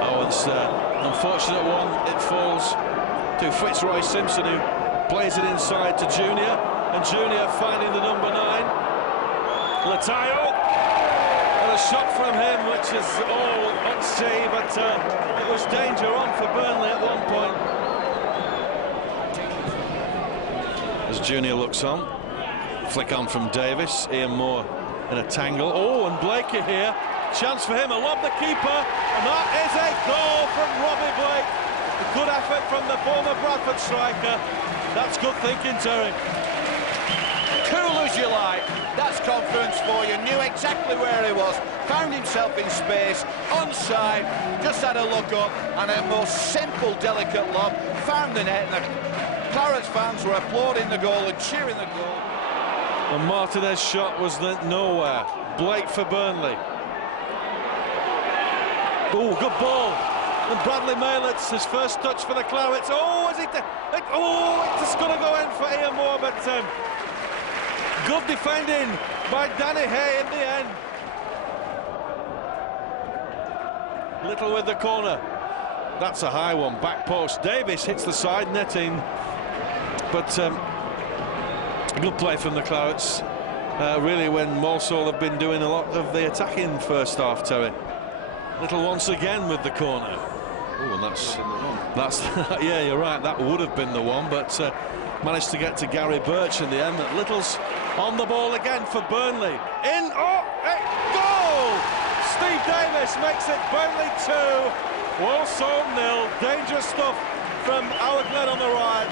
Oh, it's an unfortunate one. It falls to Fitzroy Simpson, who plays it inside to Junior, and Junior finding the number 9. Latayo. And a shot from him, which is all at sea, but it was danger on for Burnley at one point. As Junior looks on, flick on from Davis, Ian Moore in a tangle. Oh, and Blakey here Chance for him, a lob the keeper, and that is a goal from Robbie Blake. A good effort from the former Bradford striker. That's good thinking, Terry. Cool as you like, that's confidence for you. Knew exactly where he was, found himself in space, onside, just had a look up, and a most simple, delicate lob, found the net, and the Clarets fans were applauding the goal and cheering the goal. And Martinez's shot was nowhere. Blake for Burnley. Oh, good ball. And Bradley Maylett, his first touch for the Clarets. Oh, is it? Oh, it's going to go in for Ian Moore, but good defending by Danny Hay in the end. Little with the corner. That's a high one, back post. Davis hits the side netting, but good play from the Clarets. Really, when Walsall have been doing a lot of the attacking first half, Terry. Little once again with the corner. Oh, and that's yeah, you're right. That would have been the one, but managed to get to Gary Birch in the end. That Little's on the ball again for Burnley. In, oh, hey, goal! Steve Davis makes it Burnley 2, Walsall 0. Dangerous stuff from Howard Glenn on the right.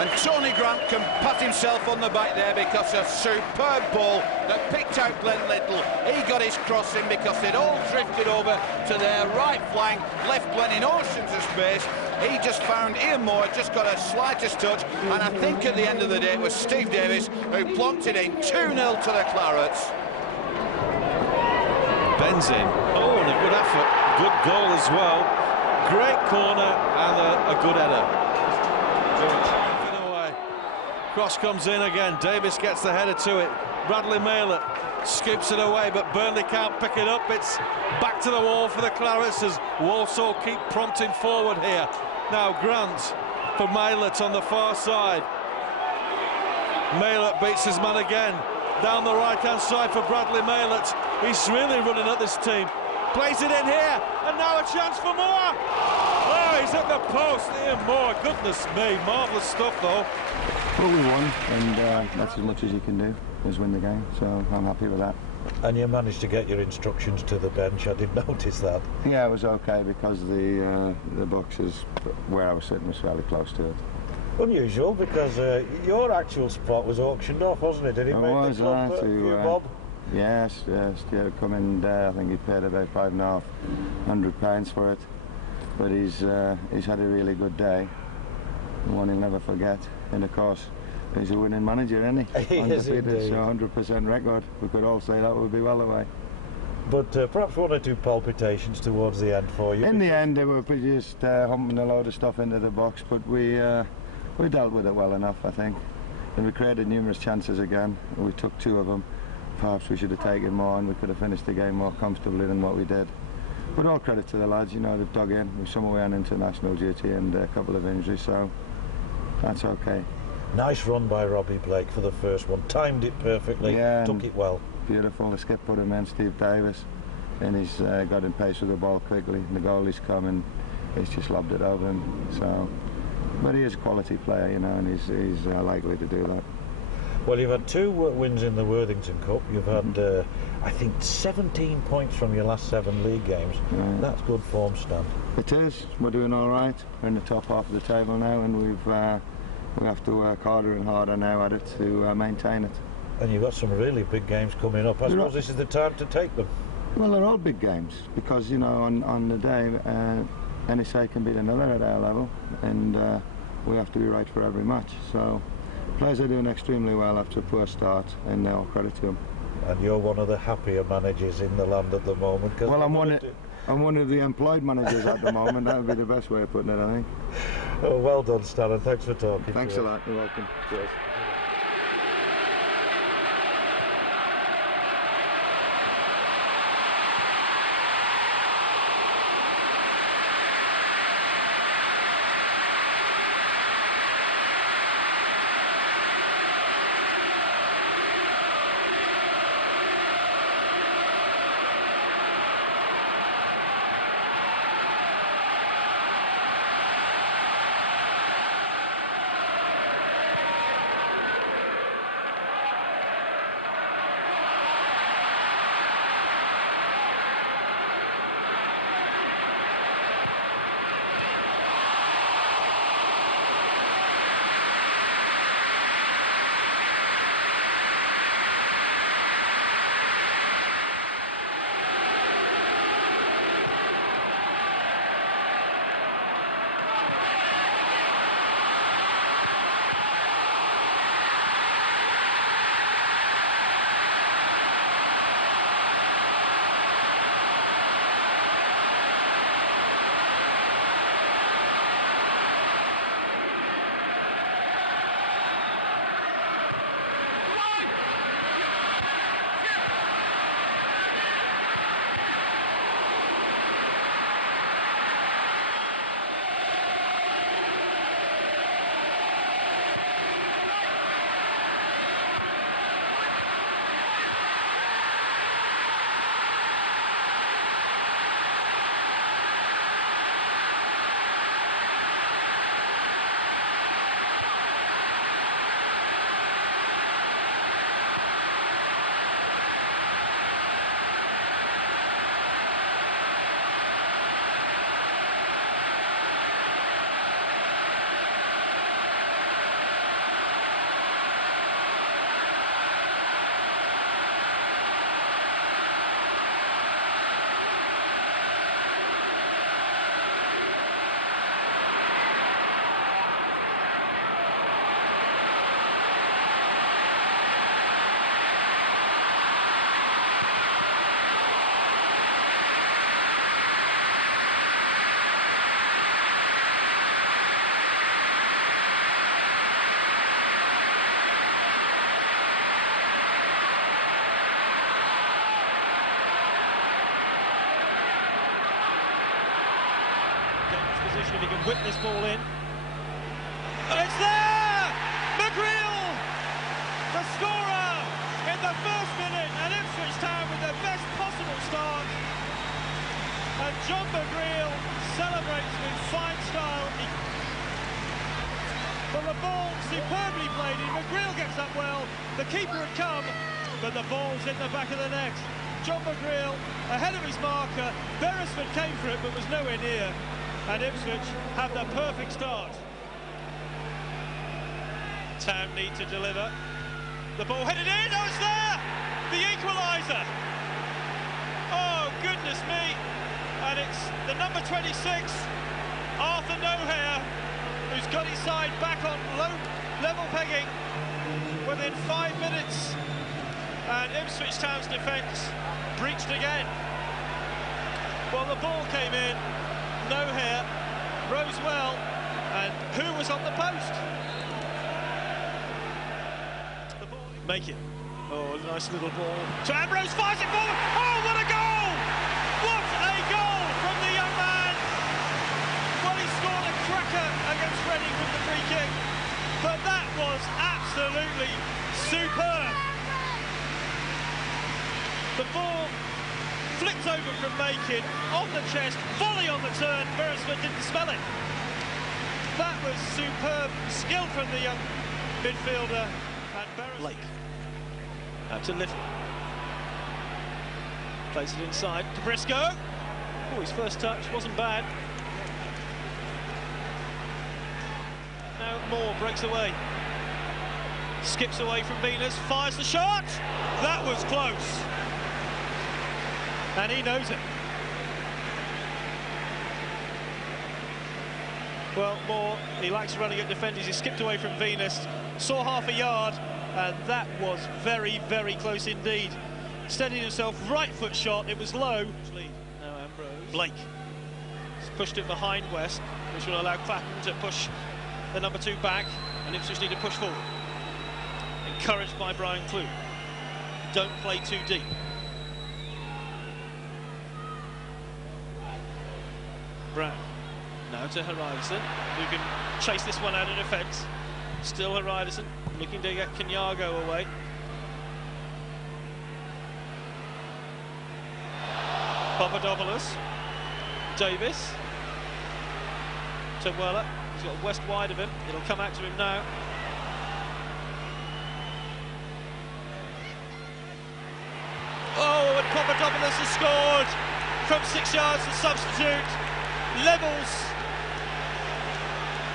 And Tony Grant can pat himself on the back there because a superb ball that picked out Glenn Little. He got his crossing because they'd all drifted over to their right flank, left Glenn in oceans of space. He just found Ian Moore, just got a slightest touch, and I think at the end of the day it was Steve Davis who plonked it in 2-0 to the Clarets. Benzin, oh, and a good effort, good goal as well. Great corner and a good header. Cross comes in again. Davis gets the header to it. Bradley Maylett scoops it away, but Burnley can't pick it up. It's back to the wall for the Clarets as Walsall keep prompting forward here. Now Grant for Maylett on the far side. Maylett beats his man again. Down the right-hand side for Bradley Maylett. He's really running at this team. Plays it in here, and now a chance for Moore. Oh, he's at the post. Ian Moore, goodness me, marvellous stuff though. Well, we won, and that's as much as you can do, is win the game, so I'm happy with that. And you managed to get your instructions to the bench, I did notice that. Yeah, it was okay because the boxes where I was sitting was fairly close to it. Unusual, because your actual spot was auctioned off, wasn't it? Did it make the club for you, Bob? Yes, yeah, come in there, I think he paid about £5,500 for it, but he's had a really good day, one he'll never forget. And of course, he's a winning manager, isn't he? Yes, indeed. So 100% record. We could all say that would be well away. But perhaps one or two palpitations towards the end for you. In the end, they were just humping a load of stuff into the box, but we dealt with it well enough, I think. And we created numerous chances again. We took 2 of them. Perhaps we should have taken more, and we could have finished the game more comfortably than what we did. But all credit to the lads, you know, they've dug in. We're some away on international duty and a couple of injuries, so that's okay. Nice run by Robbie Blake for the first one. Timed it perfectly, yeah, took it well. Beautiful. The skip put him in, Steve Davis, and he's got in pace with the ball quickly. And the goalie's come and he's just lobbed it over him. So, but he is a quality player, you know, and he's likely to do that. Well, you've had 2 wins in the Worthington Cup. You've had, I think, 17 points from your last 7 league games. Yeah. That's good form, Stan. It is. We're doing all right. We're in the top half of the table now, and we have to work harder and harder now at it to maintain it. And you've got some really big games coming up. I suppose this is the time to take them. Well, they're all big games because, you know, on the day NSA can beat another at our level, and we have to be right for every match. So players are doing extremely well after a poor start, and all credit to them. And you're one of the happier managers in the land at the moment. Well, I'm one of the employed managers at the moment. That would be the best way of putting it, I think. Oh, well done, Stan, and thanks for talking. Thanks a lot. You're welcome. Cheers. position if he can whip this ball in. And it's there! McGreal, the scorer in the first minute, and Ipswich Town with their best possible start. And John McGreal celebrates with fine style. But the ball superbly played in. McGreal gets up well. The keeper had come, but the ball's in the back of the net. John McGreal ahead of his marker. Beresford came for it, but was nowhere near. And Ipswich have the perfect start. Town need to deliver. The ball headed in. Oh, it's there! The equaliser. Oh, goodness me. And it's the number 26, Arthur Nohair, who's got his side back on low level pegging within 5 minutes. And Ipswich Town's defence breached again. Well, the ball came in, Nohair rose well, and who was on the post? The ball. Make it. Oh, nice little ball. So Ambrose fires it forward. Oh, what a goal! What a goal from the young man! Well, he scored a cracker against Reading with the free kick, but that was absolutely superb. The ball flicked over from Macon, on the chest, volley on the turn. Beresford didn't smell it. That was superb skill from the young midfielder. And Blake. Out to Little. Plays it inside to Briscoe. Oh, his first touch wasn't bad. Now Moore breaks away. Skips away from Venus, fires the shot. That was close. And he knows it. Well, Moore, he likes running at defenders. He skipped away from Venus, saw half a yard, and that was very, very close indeed. Steadied himself, right foot shot, it was low. Now Ambrose. Blake. He's pushed it behind West, which will allow Clapham to push the number 2 back, and Ipswich need to push forward. Encouraged by Brian Clew. Don't play too deep. Brown. Now to Haridason, who can chase this one out of defence. Still Haridason, looking to get Kenyago away. Papadopoulos. Davis. To Weller. He's got West wide of him. It'll come out to him now. Oh, and Papadopoulos has scored from 6 yards, the substitute. Levels.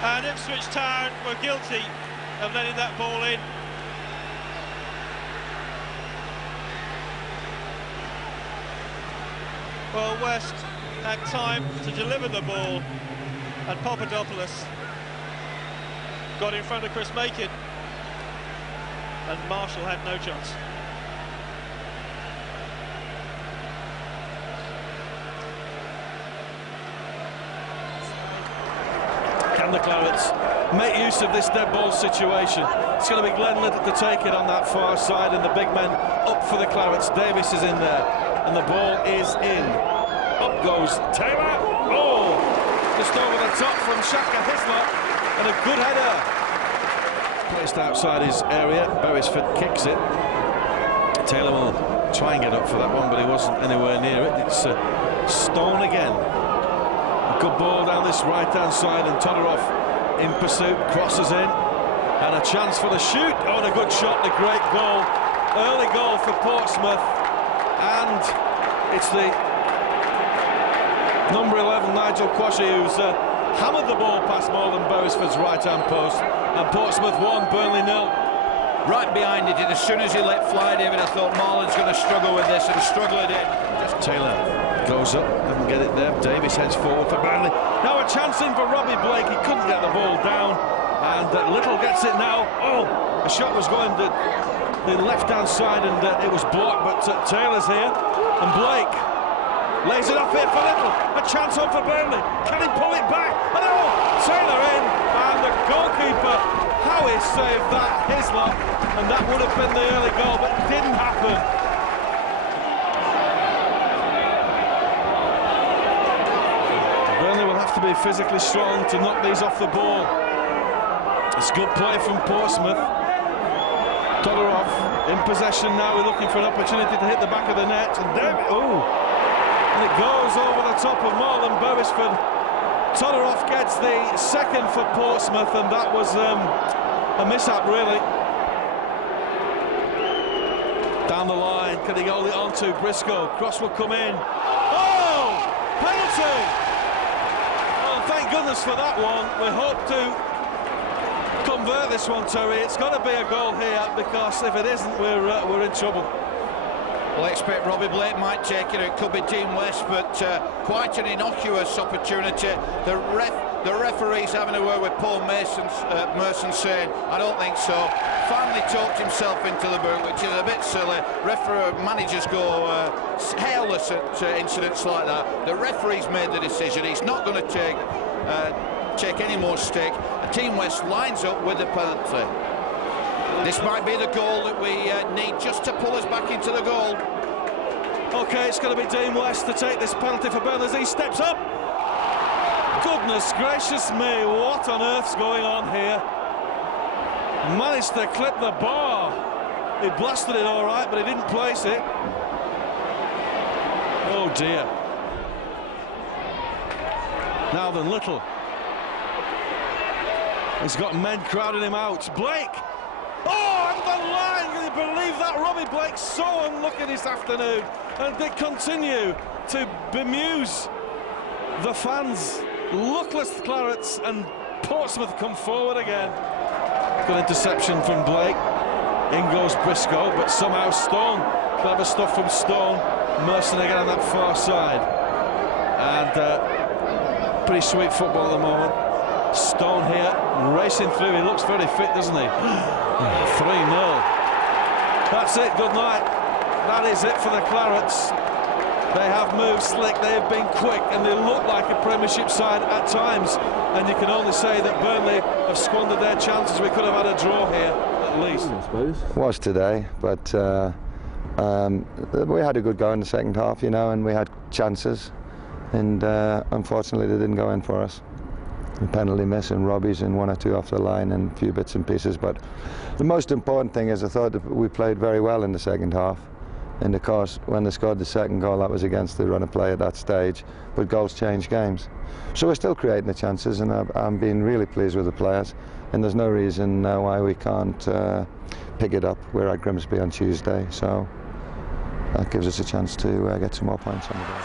And Ipswich Town were guilty of letting that ball in. Well, West had time to deliver the ball, and Papadopoulos got in front of Chris Macon, and Marshall had no chance. Can the Clarets make use of this dead ball situation? It's going to be Glenn Little to take it on that far side, and the big men up for the Clarets. Davis is in there, and the ball is in. Up goes Taylor. Oh, just over the top from Shaka Hislop, and a good header. Placed outside his area. Beresford kicks it. Taylor will try and get up for that one, but he wasn't anywhere near it. It's Stone again. Good ball down this right-hand side, and Todorov in pursuit, crosses in, and a chance for the shoot. Oh, and a good shot, a great goal. Early goal for Portsmouth, and it's the number 11, Nigel Quashie, who's hammered the ball past more than Beresford's right-hand post, and Portsmouth 1, Burnley 0. Right behind it, and as soon as he let fly, David, I thought Marlon's going to struggle with this, and he struggled it. Taylor goes up, doesn't get it there. Davis heads forward for Burnley. Now a chance in for Robbie Blake. He couldn't get the ball down, and Little gets it now. Oh, the shot was going to the left-hand side, and it was blocked, but Taylor's here, and Blake lays it off here for Little. A chance on for Burnley. Can he pull it back? And oh, Taylor in, and the goalkeeper, how he saved that, Hislop, and that would have been the early goal, but it didn't happen. to be physically strong to knock these off the ball. It's good play from Portsmouth. Todorov in possession now. We're looking for an opportunity to hit the back of the net. And there, and it goes over the top of Marlon Beresford. Todorov gets the second for Portsmouth, and that was a mishap, really. Down the line, can he hold it on to Briscoe? Cross will come in. Oh! Penalty! Oh, thank goodness for that one. We hope to convert this one, Terry. It's got to be a goal here, because if it isn't, we're in trouble. Well, I expect Robbie Blake might take it. It could be Dean West, but quite an innocuous opportunity. The referee's having a word with Paul Merson saying, I don't think so. Finally talked himself into the boot, which is a bit silly. Managers go hairless at incidents like that. The referee's made the decision. He's not going to take any more stick. Team West lines up with the penalty. This might be the goal that we need just to pull us back into the goal. OK, it's going to be Dean West to take this penalty for Burnley as he steps up. Goodness gracious me, what on earth's going on here? Managed to clip the bar. He blasted it all right, but he didn't place it. Oh dear. Now then, Little. He's got men crowding him out. Blake! Oh, on the line! Can you believe that? Robbie Blake's so unlucky this afternoon, and they continue to bemuse the fans. Luckless Clarets, and Portsmouth come forward again. Good interception from Blake. In goes Briscoe, but somehow Stone. Clever stuff from Stone. Merson again on that far side. And pretty sweet football at the moment. Stone here, racing through. He looks very fit, doesn't he? 3-0. That's it, good night. That is it for the Clarets. They have moved slick, they have been quick, and they look like a Premiership side at times. And you can only say that Burnley have squandered their chances. We could have had a draw here, at least. I suppose. Was today, but we had a good go in the second half, you know, and we had chances. And unfortunately, they didn't go in for us. A penalty miss and Robbie's and one or two off the line and a few bits and pieces. But the most important thing is I thought that we played very well in the second half. And of course, when they scored the second goal, that was against the run of play at that stage. But goals change games. So we're still creating the chances, and I'm being really pleased with the players. And there's no reason why we can't pick it up. We're at Grimsby on Tuesday, so that gives us a chance to get some more points on the board.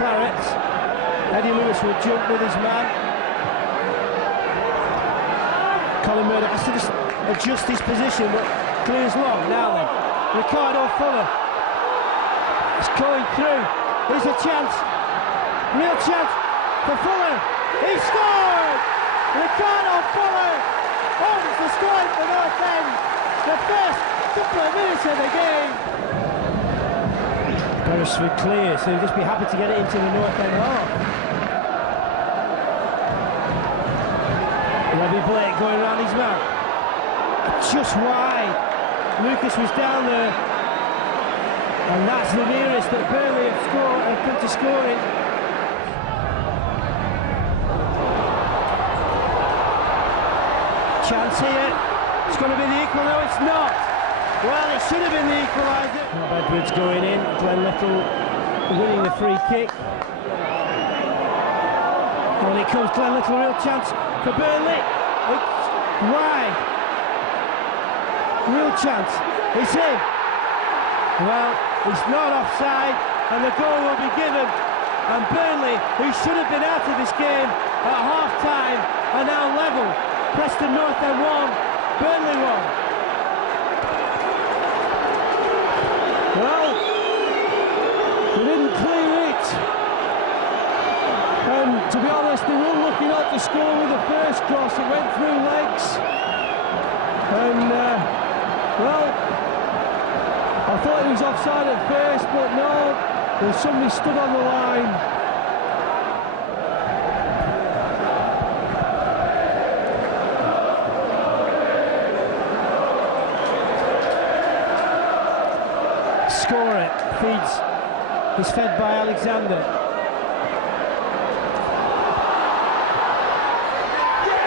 clarets. Eddie Lewis will jump with his man. Colin Murdoch has to just adjust his position, but clears long. Now then, Ricardo Fuller is going through. Here's a chance, real chance for Fuller. He scored! Ricardo Fuller opens the scoring for North End. The first couple of minutes of the game. Beresford clear, so he'll just be happy to get it into the North End half. Robbie Blake going around his man. Just wide. Lucas was down there. And that's the nearest that Burnley have come to scoring. Chance here. It's going to be the equal. No, it's not. Well, it should have been the equaliser. Edwards going in. Glenn Little winning the free kick. On it comes Glenn Little, real chance for Burnley. It's wide. Real chance. It's in. Well, it's not offside, and the goal will be given. And Burnley, who should have been out of this game at half-time, are now level. Preston North End 1, Burnley 1. Well, they didn't clear it. And to be honest, they were looking at the score with the first cross. It went through legs. And, well, I thought he was offside at first, but no, there's somebody stood on the line. Score it, feeds, is fed by Alexander.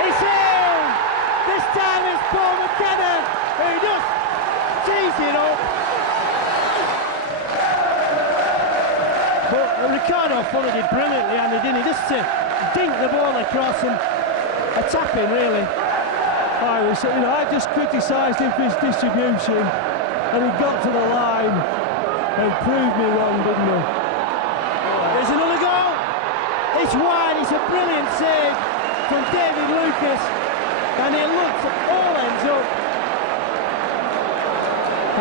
It's in! This time it's Paul McKenna who just tees it up. But Ricardo followed it brilliantly, and he didn't. He just dink the ball across and a tap-in, really. I just criticised him for his distribution, and he got to the line and proved me wrong, didn't he? There's another goal. It's wide. It's a brilliant save from David Lucas, and it looks all ends up.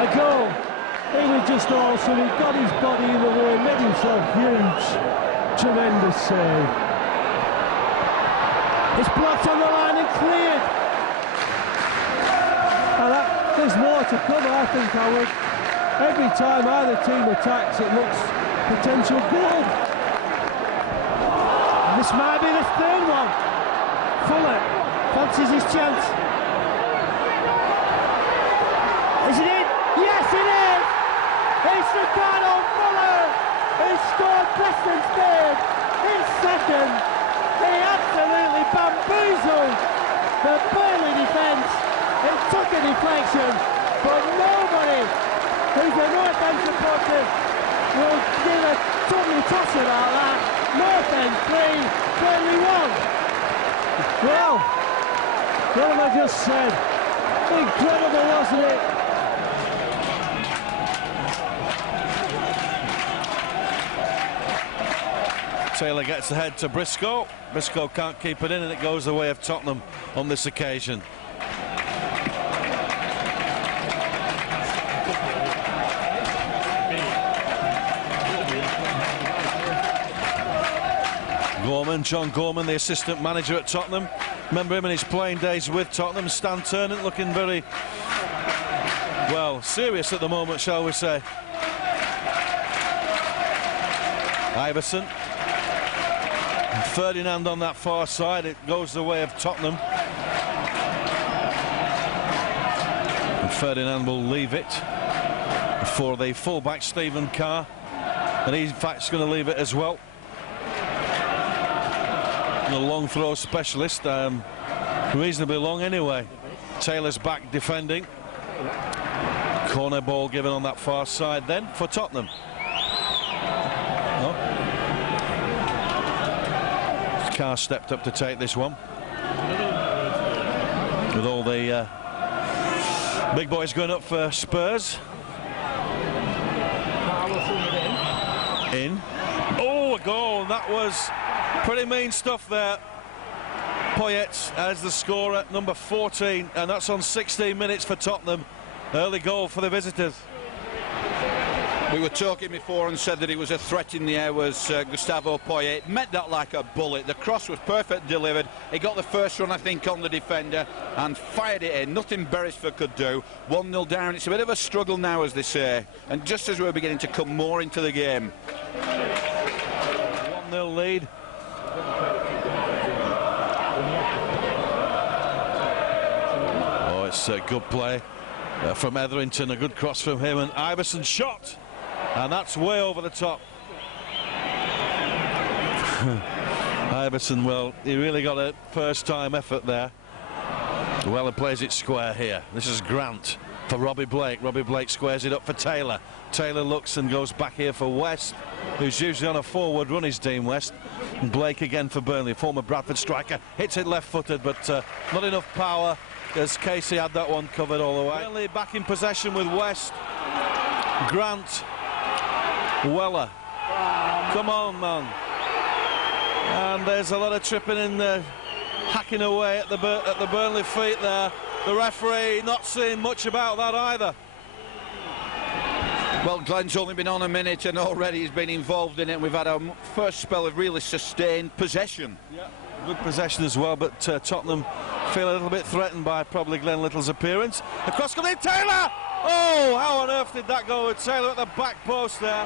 A goal. He was just awesome. He got his body in the way, made himself huge. Tremendous save. It's blocked on the line and cleared. And there's more to come, I think, Howard. Every time either team attacks, it looks potential goal. This might be the third one. Fuller fancies his chance. Is it in? Yes, it is! It's Ricardo Fuller who scored Preston's third. His second. He absolutely bamboozled the Burnley defence. It took a deflection, but nobody who's a North End supporter will give a totally toss about that. North End 3, Burnley 1. Well, what have I just said? Incredible, wasn't it? Taylor gets the head to Briscoe. Briscoe can't keep it in, and it goes the way of Tottenham on this occasion. Gorman, John Gorman, the assistant manager at Tottenham. Remember him in his playing days with Tottenham. Stan Ternent looking very, well, serious at the moment, shall we say. Iverson. And Ferdinand on that far side. It goes the way of Tottenham. And Ferdinand will leave it for the fullback Stephen Carr. And he's in fact going to leave it as well. A long throw specialist, reasonably long anyway. Taylor's back defending. Corner ball given on that far side then for Tottenham. Oh. Carr stepped up to take this one. With all the big boys going up for Spurs. In. Oh, a goal. goal. That was pretty mean stuff there. Poyet as the scorer, number 14, and that's on 16 minutes for Tottenham. Early goal for the visitors. We were talking before and said that it was a threat in the air, was Gustavo Poyet. Met that like a bullet. The cross was perfect delivered. He got the first run, I think, on the defender and fired it in. Nothing Beresford could do. 1-0 down. It's a bit of a struggle now, as they say, and just as we're beginning to come more into the game. 1-0 lead. Oh, it's a good play from Etherington. A good cross from him, and Iverson shot. And that's way over the top. Iverson, well, he really got a first-time effort there. Weller plays it square here. This is Grant for Robbie Blake. Robbie Blake squares it up for Taylor. Taylor looks and goes back here for West, who's usually on a forward run, is Dean West. And Blake again for Burnley, former Bradford striker. Hits it left-footed, but not enough power, as Casey had that one covered all the way. Burnley back in possession with West. Grant. Weller, come on, man. And there's a lot of tripping in there, hacking away at the Burnley feet there. The referee not seeing much about that either. Well, Glenn's only been on a minute and already he's been involved in it. We've had our first spell of really sustained possession. Yeah, good possession as well, but Tottenham feel a little bit threatened by probably Glenn Little's appearance. Across coming in, Taylor! Oh, how on earth did that go with Taylor at the back post there?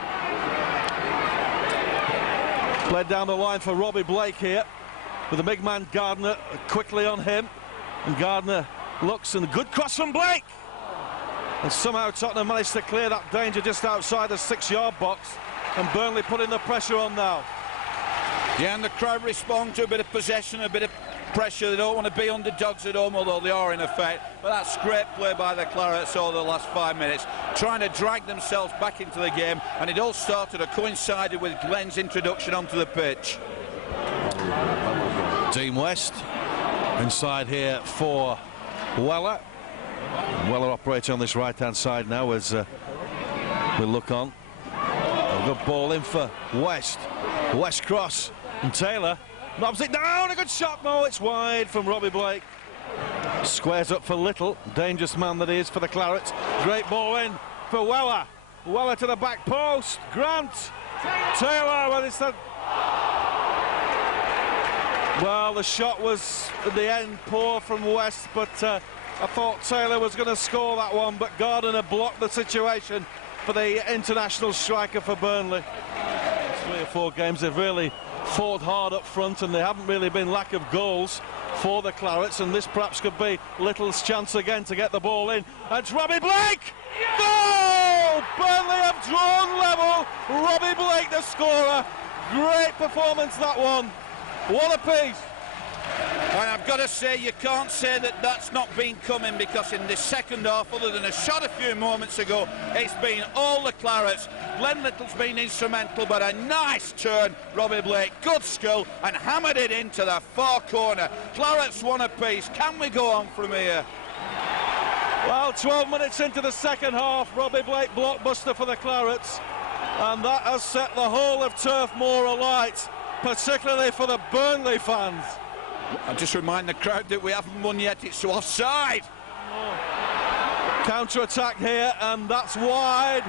Played down the line for Robbie Blake here, with the big man Gardner quickly on him. And Gardner looks, and a good cross from Blake. And somehow Tottenham managed to clear that danger just outside the 6-yard box. And Burnley putting the pressure on now. Yeah, and the crowd respond to a bit of possession, a bit of pressure. They don't want to be underdogs at home, although they are in effect. But that's great play by the Clarets over the last 5 minutes, trying to drag themselves back into the game, and it all started or coincided with Glenn's introduction onto the pitch. Dean West inside here for Weller. Weller operating on this right-hand side now as we look on. A good ball in for West. West cross, and Taylor knobs it down. A good shot. No, it's wide from Robbie Blake. Squares up for Little. Dangerous man that he is for the Clarets. Great ball in for Weller. Weller to the back post. Grant. Taylor. Well, it's well, the shot was at the end poor from West, but I thought Taylor was going to score that one, but Gardner blocked the situation for the international striker for Burnley. 3 or 4 games they've really fought hard up front, and there haven't really been lack of goals for the Clarets, and this perhaps could be Little's chance again to get the ball in. And it's Robbie Blake! Goal! Burnley have drawn level. Robbie Blake the scorer. Great performance, that one. What a piece. And I've got to say, you can't say that that's not been coming, because in the second half, other than a shot a few moments ago, it's been all the Clarets. Glenn Little's been instrumental, but a nice turn. Robbie Blake, good skill, and hammered it into the far corner. Clarets won a piece. Can we go on from here? Well, 12 minutes into the second half, Robbie Blake blockbuster for the Clarets, and that has set the whole of Turf Moor alight, particularly for the Burnley fans. I just remind the crowd that we haven't won yet. It's offside. Counter-attack here, and that's wide.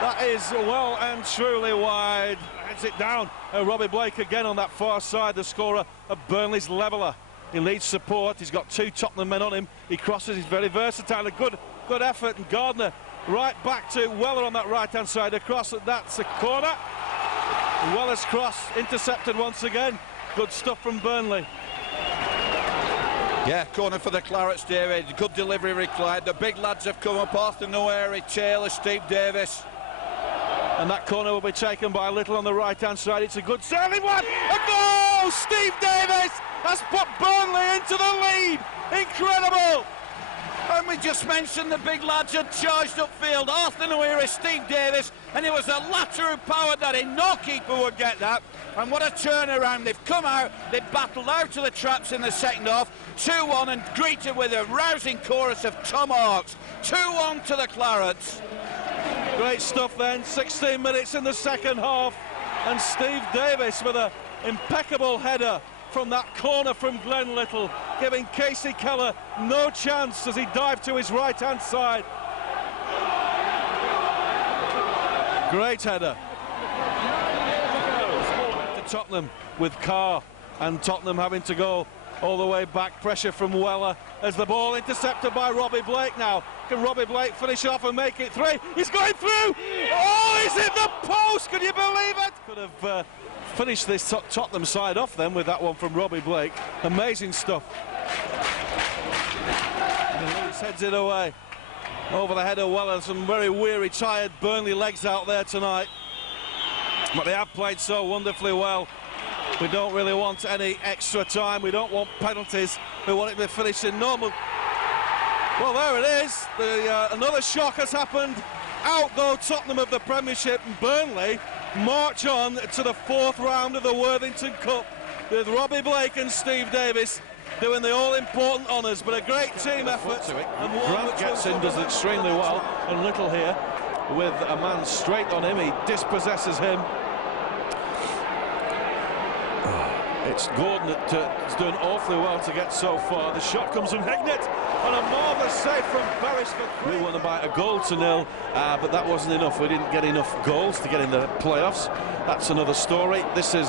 That is well and truly wide. Heads it down. Robbie Blake again on that far side, the scorer of Burnley's leveller. He leads support. He's got 2 Tottenham men on him. He crosses. He's very versatile. A good effort. And Gardner right back to Weller on that right-hand side. Across. That's a corner. Weller's cross intercepted once again. Good stuff from Burnley. Yeah, corner for the Clarets, David. Good delivery required. The big lads have come up. Arthur Noeri, Taylor, Steve Davis. And that corner will be taken by Little on the right-hand side. It's a good sailing one. A goal! Steve Davis has put Burnley into the lead. Incredible! And we just mentioned the big lads had charged upfield. Arthur Noeri, Steve Davis, and it was the latter who powered that in. No keeper would get that. And what a turnaround. They've come out, they've battled out of the traps in the second half. 2-1 and greeted with a rousing chorus of tomahawks. 2-1 to the Clarets. Great stuff then. 16 minutes in the second half. and Steve Davis with an impeccable header from that corner from Glenn Little, giving Casey Keller no chance as he dived to his right-hand side. Great header. To Tottenham with Carr, and Tottenham having to go all the way back. Pressure from Weller as the ball intercepted by Robbie Blake now. Can Robbie Blake finish off and make it 3? He's going through! Oh, he's in the post! Can you believe it? Could have finished this Tottenham side off then with that one from Robbie Blake. Amazing stuff. And Lewis heads it away. Over the head of Weller. Some very weary, tired Burnley legs out there tonight. But they have played so wonderfully well. We don't really want any extra time. We don't want penalties. We want it to be finished in normal. Well, there it is. Another shock has happened. Out go Tottenham of the Premiership, and Burnley march on to the 4th round of the Worthington Cup with Robbie Blake and Steve Davis doing the all-important honours. But a great team effort. And Grant gets in, does extremely well, and Little here with a man straight on him. He dispossesses him. It's Gordon that's doing awfully well to get so far. The shot comes from Hignett, and a marvellous save from Beresford. We won about a goal to nil, but that wasn't enough. We didn't get enough goals to get in the playoffs. That's another story. This is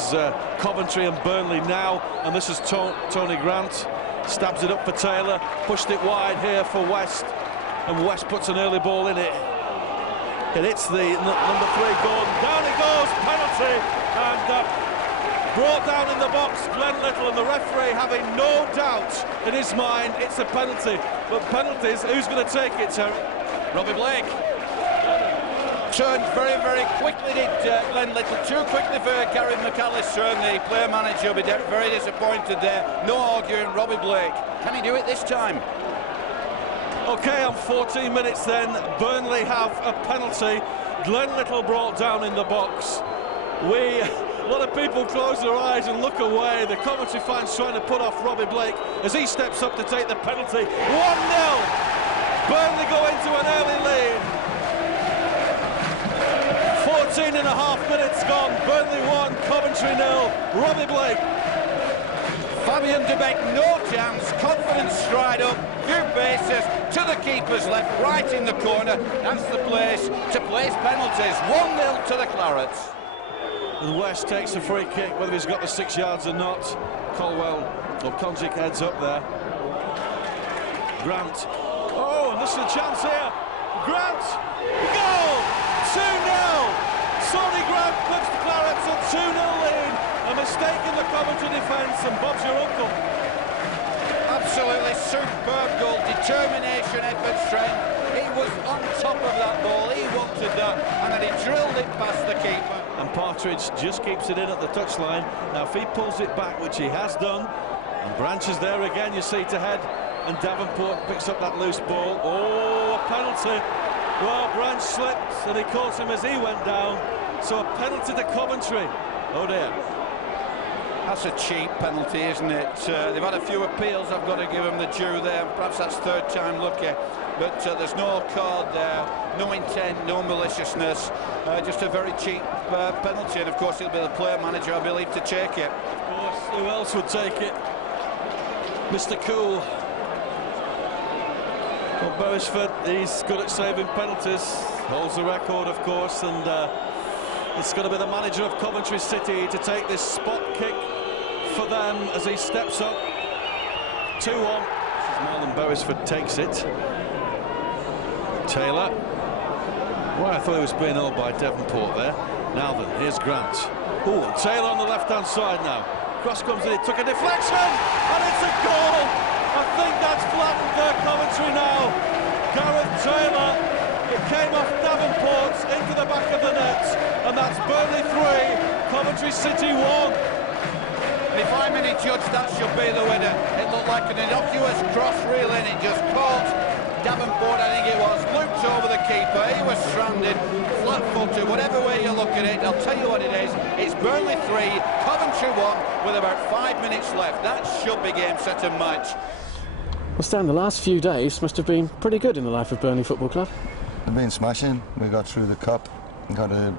Coventry and Burnley now, and this is Tony Grant. Stabs it up for Taylor, pushed it wide here for West, and West puts an early ball in it. It hits the number 3 Gordon. Down it goes, penalty, and brought down in the box, Glenn Little, and the referee having no doubt in his mind it's a penalty. But penalties, who's going to take it, Terry? Robbie Blake. Turned very, very quickly, did Glenn Little. Too quickly for Gary McAllister, and the player manager will be very disappointed there. No arguing, Robbie Blake. Can he do it this time? OK, on 14 minutes then, Burnley have a penalty. Glenn Little brought down in the box. A lot of people close their eyes and look away. The Coventry fans trying to put off Robbie Blake as he steps up to take the penalty. 1-0. Burnley go into an early lead. 14 and a half minutes gone. Burnley 1, Coventry 0. Robbie Blake. Fabian de Beek, no chance. Confident stride up. Few bases to the keeper's left, right in the corner. That's the place to place penalties. 1-0 to the Clarets. And West takes a free kick, whether he's got the 6 yards or not. Colwell, or Konjic heads up there. Grant. Oh, and this is a chance here. Grant. Goal! 2-0. Sonny Grant clips the Clarets at 2-0 lead. A mistake in the Coventry defence, and Bob's your uncle. Absolutely superb goal. Determination, effort, strength. He was on top of that ball. He wanted that, and then he drilled it past the keeper. And Partridge just keeps it in at the touchline. Now, if he pulls it back, which he has done, and Branch is there again, you see, to head, and Davenport picks up that loose ball. Oh, a penalty. Well, Branch slipped, and he caught him as he went down. So a penalty to Coventry. Oh, dear. That's a cheap penalty, isn't it? They've had a few appeals, I've got to give them the due there. Perhaps that's 3rd time lucky. But there's no card there, no intent, no maliciousness. Just a very cheap penalty. And, of course, it'll be the player manager, I believe, to take it. Of course, who else would take it? Mr. Cool. Well, Beresford, he's good at saving penalties. Holds the record, of course, and it's going to be the manager of Coventry City to take this spot kick for them as he steps up. 2-1. Marlon Beresford takes it. Taylor. Well, I thought he was being held by Davenport there. Now then, here's Grant. Oh, and Taylor on the left-hand side now. Cross comes in, it took a deflection, and it's a goal. I think that's flattened their Coventry now. Gareth Taylor. It came off Davenport into the back of the net, and that's Burnley 3, Coventry City 1. And if I'm any judge, that should be the winner. It looked like an innocuous cross reel in, it just caught Davenport, I think it was, looped over the keeper. He was stranded, flat-footed, whatever way you look at it. I'll tell you what it is. It's Burnley 3, Coventry 1, with about 5 minutes left. That should be game, set and match. Well, Stan, the last few days must have been pretty good in the life of Burnley Football Club. They've been smashing. We got through the cup. got a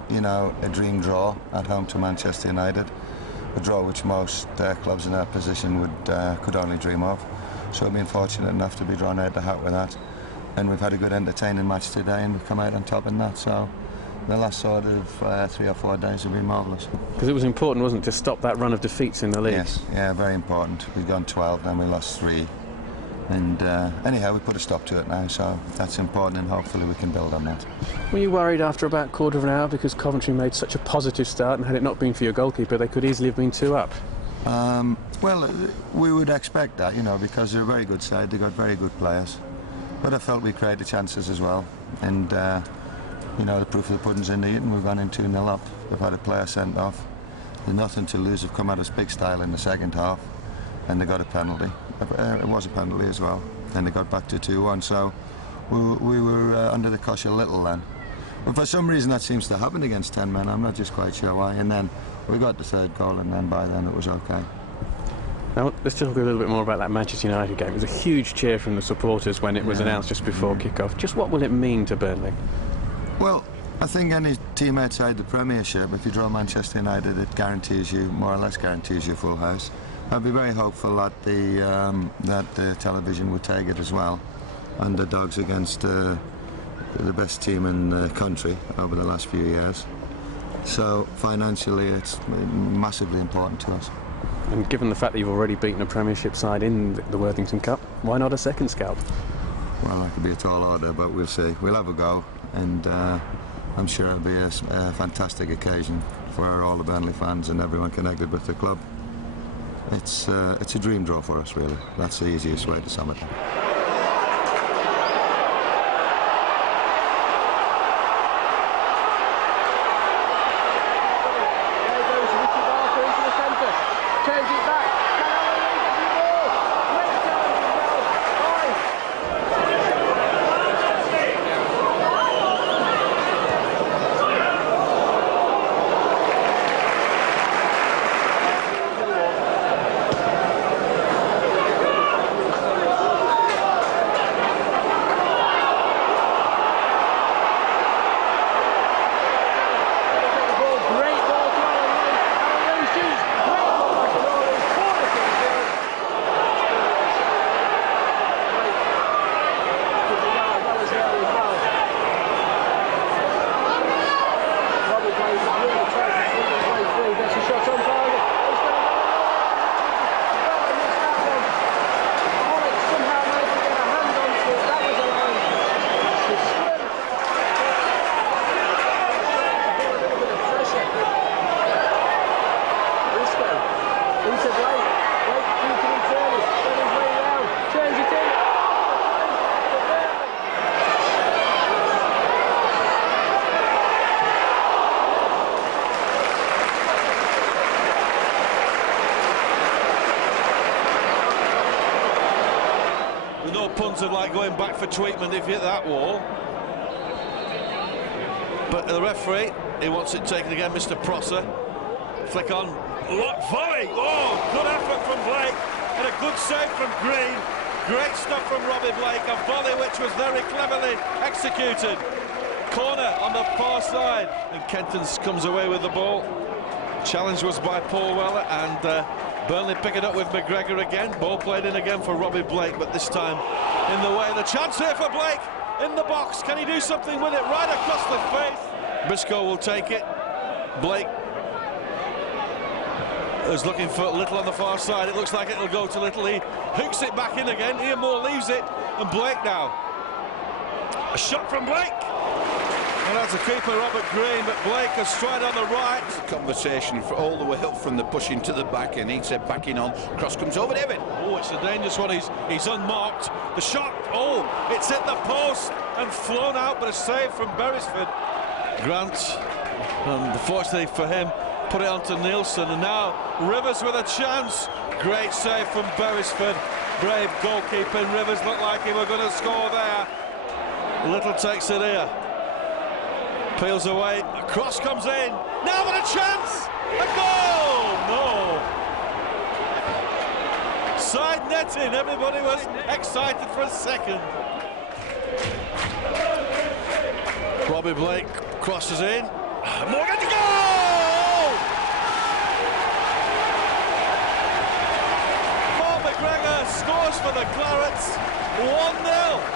dream draw at home to Manchester United, a draw which most clubs in our position could only dream of. So we've been fortunate enough to be drawn out the hat with that, and we've had a good entertaining match today, and we've come out on top in that. So the last sort of 3 or 4 days have been marvellous. Because it was important, wasn't it, to stop that run of defeats in the league? Yes, yeah, very important. We've gone 12, then we lost 3. And anyhow, we put a stop to it now, so that's important, and hopefully we can build on that. Were you worried after about a quarter of an hour because Coventry made such a positive start, and had it not been for your goalkeeper, they could easily have been 2 up? Well, we would expect that, because they're a very good side, they've got very good players. But I felt we created chances as well, and the proof of the pudding's in the eating. We've gone in 2-0 up. We've had a player sent off. There's nothing to lose. They've come at us big style in the second half, and they got a penalty. It was a penalty as well. Then they got back to 2-1. So we were under the cosh a little then. But for some reason that seems to happen against 10 men. I'm not just quite sure why. And then we got the 3rd goal, and then by then it was okay. Now, let's talk a little bit more about that Manchester United game. It was a huge cheer from the supporters when it was announced just before kick-off. Just what will it mean to Burnley? Well, I think any team outside the Premiership, if you draw Manchester United, it guarantees you, more or less guarantees you, full house. I'd be very hopeful that the television would take it as well. Underdogs against the best team in the country over the last few years. So financially, it's massively important to us. And given the fact that you've already beaten a Premiership side in the Worthington Cup, why not a second scalp? Well, that could be a tall order, but we'll see. We'll have a go, and I'm sure it'll be a fantastic occasion for all the Burnley fans and everyone connected with the club. It's a dream draw for us, really. That's the easiest way to sum it up. Puns would like going back for treatment if you hit that wall. But the referee, he wants it taken again, Mr. Prosser. Flick on, lock volley. Oh, good effort from Blake, and a good save from Green. Great stuff from Robbie Blake, a volley which was very cleverly executed. Corner on the far side, and Kentons comes away with the ball. Challenge was by Paul Weller, and Burnley pick it up with McGregor again. Ball played in again for Robbie Blake, but this time in the way. The chance here for Blake in the box. Can he do something with it? Right across the face. Briscoe will take it. Blake is looking for Little on the far side. It looks like it'll go to Little. He hooks it back in again. Ian Moore leaves it, and Blake now. A shot from Blake. And that's a keeper, Robert Green, but Blake has straight on the right. Conversation for all the way up from the pushing to the back, and he said backing on. Cross comes over David. Oh, it's a dangerous one. He's unmarked. The shot, oh, it's hit the post and flown out, but a save from Beresford. Grant, unfortunately for him, put it onto Nielsen, and now Rivers with a chance. Great save from Beresford. Brave goalkeeping. Rivers looked like he were going to score there. Little takes it here. Peels away, a cross comes in, now what a chance! A goal! No! Side netting, everybody was excited for a second. Robbie Blake crosses in, Morgan to goal! Paul McGregor scores for the Clarets, 1-0.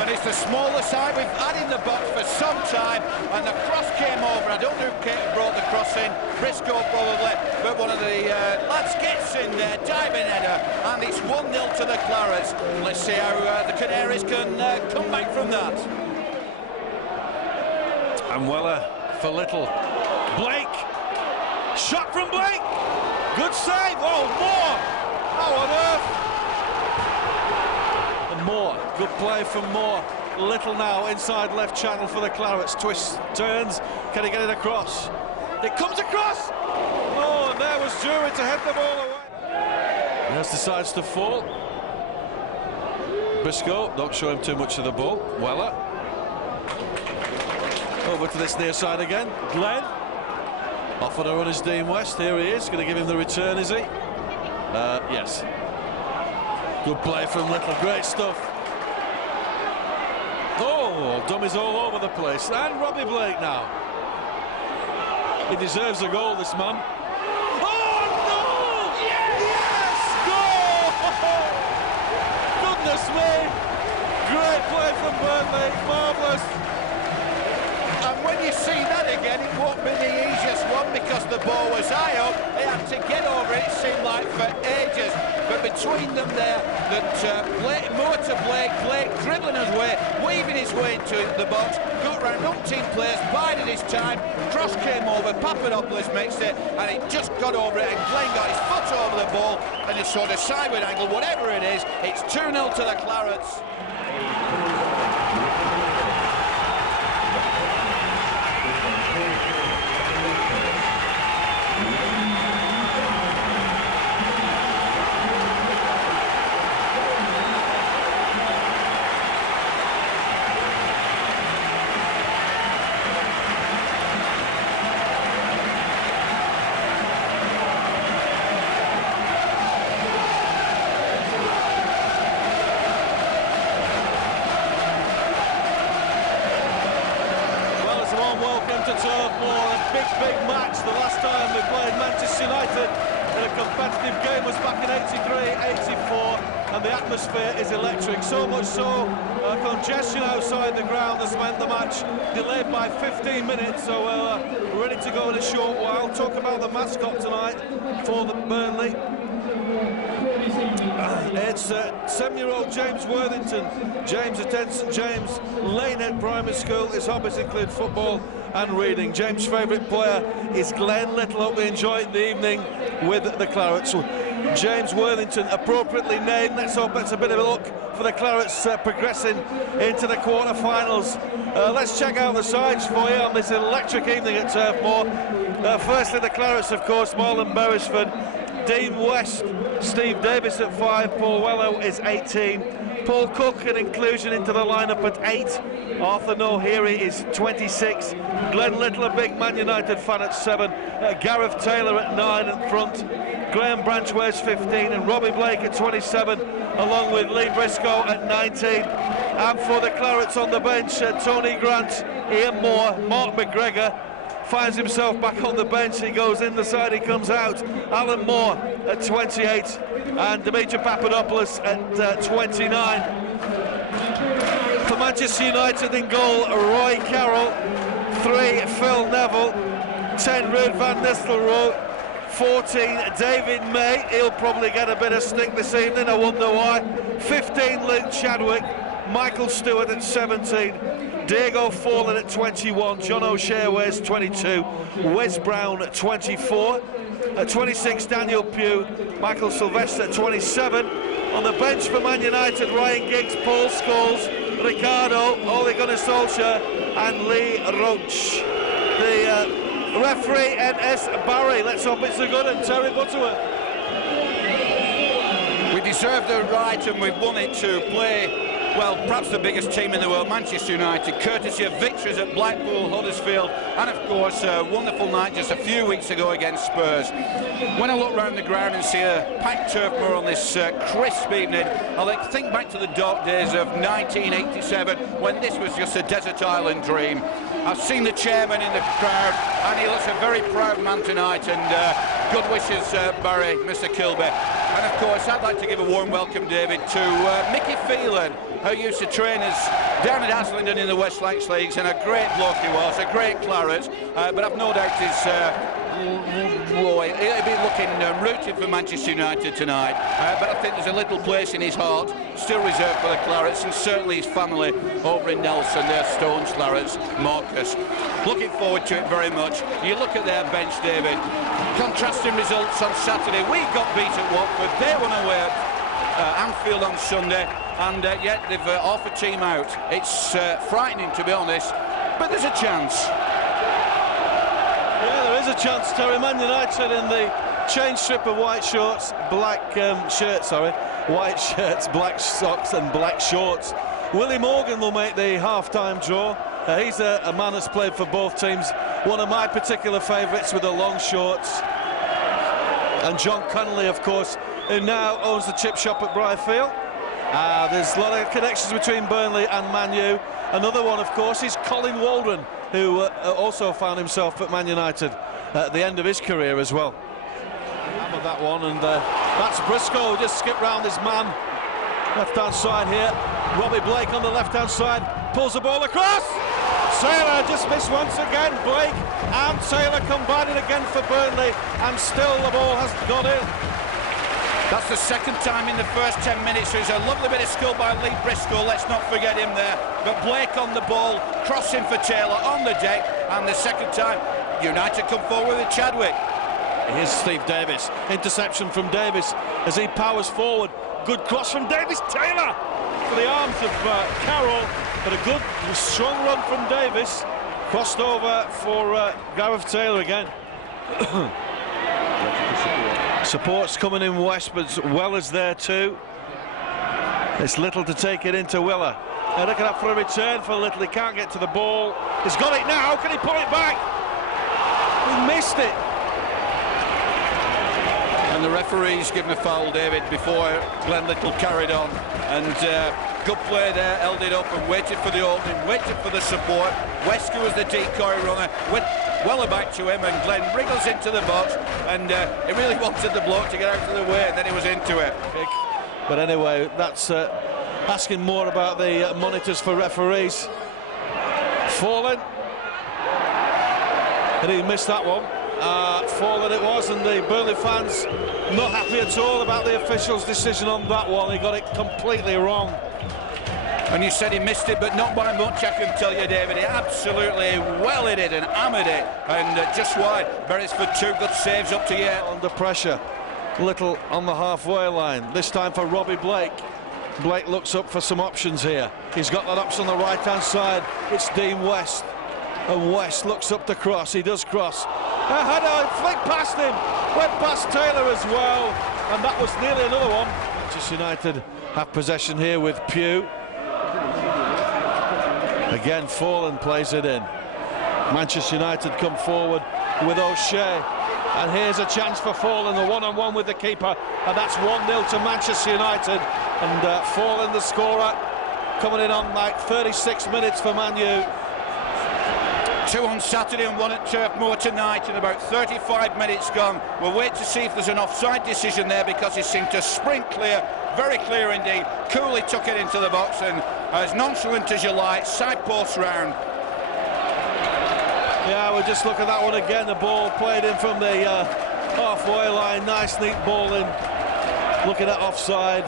And it's the smallest side we've had in the box for some time, and the cross came over. I don't know who brought the cross in, Briscoe probably, but one of the lads gets in there, diving header, and it's 1-0 to the Clarets. Let's see how the Canaries can come back from that. And Weller for Little. Blake, shot from Blake, good save. Oh, Moore, how on earth? Moore, good play from Moore. Little now inside left channel for the Clarets. Twists, turns, can he get it across? It comes across! Oh, and there was Drury to head the ball away. He just decides to fall. Briscoe, don't show him too much of the ball. Weller. Over to this near side again. Glenn. Off on a run is Dean West. Here he is, going to give him the return, is he? Yes. Good play from Little, great stuff. Oh, dummies all over the place. And Robbie Blake now. He deserves a goal, this man. Oh, no! Yes! Goal! Goodness me! Great play from Burnley, marvellous. And when you see that again, it won't be the easiest one because the ball was high up. They had to get over it, it seemed like, for ages. But between them there, Moore to Blake, Blake dribbling his way, weaving his way into the box, got round umpteen players, bided his time, cross came over, Papadopoulos mixed it, and he just got over it, and Glenn got his foot over the ball, and it's sort of sideward angle, whatever it is, it's 2-0 to the Clarets. Big match. The last time we played Manchester United in a competitive game was back in 83-84, and the atmosphere is electric. So much so, congestion outside the ground has meant the match delayed by 15 minutes. So we're ready to go in a short while. Talk about the mascot tonight for the Burnley. It's 7-year-old James Worthington. James attends St James Lanehead Primary School. His hobbies include football and reading. James' favourite player is Glenn Little. Hope they enjoy it in the evening with the Clarets. James Worthington appropriately named. Let's hope it's a bit of a look for the Clarets progressing into the quarter-finals. Let's check out the sides for you on this electric evening at Turf Moor. Firstly, the Clarets, of course, Marlon Beresford, Dean West, Steve Davis at 5, Paul Weller is 18, Paul Cook an inclusion into the lineup at 8, Arthur Nohiri is 26, Glenn Little, a big Man United fan, at 7, Gareth Taylor at 9 in front, Graham Branch wears 15, and Robbie Blake at 27, along with Lee Briscoe at 19. And for the Clarets on the bench, Tony Grant, Ian Moore, Mark McGregor finds himself back on the bench. He goes in the side, he comes out. Alan Moore at 28 and Dimitri Papadopoulos at 29. For Manchester United in goal, Roy Carroll, 3 Phil Neville, 10 Ruud van Nistelrooy, 14 David May. He'll probably get a bit of stick this evening, I wonder why. 15 Luke Chadwick, Michael Stewart at 17, Diego Forlan at 21, John O'Shea wears 22, Wes Brown at 24, at 26 Daniel Pugh, Michael Sylvester at 27. On the bench for Man United, Ryan Giggs, Paul Scholes, Ricardo, Ole Gunnar Solskjaer and Lee Roach. The referee N.S. Barry. Let's hope it's a good one. Terry Butterworth. We deserve the right and we've won it to play, well, perhaps the biggest team in the world, Manchester United, courtesy of victories at Blackpool, Huddersfield, and of course a wonderful night just a few weeks ago against Spurs. When I look round the ground and see a packed Turf Moor on this crisp evening, I think back to the dark days of 1987 when this was just a desert island dream. I've seen the chairman in the crowd, and he looks a very proud man tonight, and good wishes, Barry, Mr. Kilby. And of course, I'd like to give a warm welcome, David, to Mickey Phelan, who used to train us down at Haslingden in the West Lancs Leagues, and a great bloke he was, a great claret, but I've no doubt he'll be looking rooted for Manchester United tonight, but I think there's a little place in his heart still reserved for the Clarets, and certainly his family over in Nelson, their Stones Clarets, Marcus. Looking forward to it very much. You look at their bench, David, contrasting results on Saturday. We got beat at Watford, they won away at Anfield on Sunday, and yet they've half a team out. It's frightening, to be honest, but there's a chance. Yeah, there is a chance, Terry. Man United in the change strip of white shorts, black shirts, white shirts, black socks and black shorts. Willie Morgan will make the half-time draw. He's a man that's played for both teams. One of my particular favourites with the long shorts. And John Connolly, of course, who now owns the chip shop at Briarfield. There's a lot of connections between Burnley and Man U. Another one, of course, is Colin Waldron, who also found himself at Man United at the end of his career as well. Hammer that one, and that's Briscoe, just skipped round his man. Left-hand side here. Robbie Blake on the left-hand side, pulls the ball across. Taylor just missed once again. Blake and Taylor combining again for Burnley, and still the ball hasn't gone in. That's the second time in the first 10 minutes. There's a lovely bit of skill by Lee Briscoe, let's not forget him there. But Blake on the ball, crossing for Taylor on the deck, and the second time, United come forward with Chadwick. Here's Steve Davis. Interception from Davis as he powers forward. Good cross from Davis. Taylor for the arms of Carroll, but a good, strong run from Davis. Crossed over for Gareth Taylor again. Support's coming in west, but Weller's there too. It's Little to take it into Weller. They're looking up for a return for Little. He can't get to the ball. He's got it now. Can he pull it back? He missed it. And the referee's given a foul, David, before Glenn Little carried on. And good play there, held it up and waited for the opening, waited for the support. Wesker was the decoy runner, went Weller back to him, and Glenn wriggles into the box, and he really wanted the bloke to get out of the way, and then he was into it. But anyway, that's asking more about the monitors for referees. Fallen. And he missed that one. Fallen it was, and the Burnley fans not happy at all about the official's decision on that one. He got it completely wrong. And you said he missed it, but not by much, I can tell you, David. He absolutely well hit it and hammered it, and just wide. Beresford, two good saves up to yet. Under pressure. Little on the halfway line, this time for Robbie Blake. Blake looks up for some options here. He's got that option on the right-hand side. It's Dean West. And West looks up to cross. He does cross. Had a flick past him. Went past Taylor as well. And that was nearly another one. Manchester United have possession here with Pugh. Again, Fallen plays it in. Manchester United come forward with O'Shea. And here's a chance for Fallen, the one-on-one with the keeper. And that's 1-0 to Manchester United. And Fallen, the scorer, coming in on like 36 minutes for Man U. 2 on Saturday and 1 at Turf Moor tonight, and about 35 minutes gone. We'll wait to see if there's an offside decision there, because it seemed to sprint clear, very clear indeed. Cooley took it into the box, and as nonchalant as you like, side post round. Yeah, we'll just look at that one again. The ball played in from the halfway line. Nice, neat ball in. Looking at offside,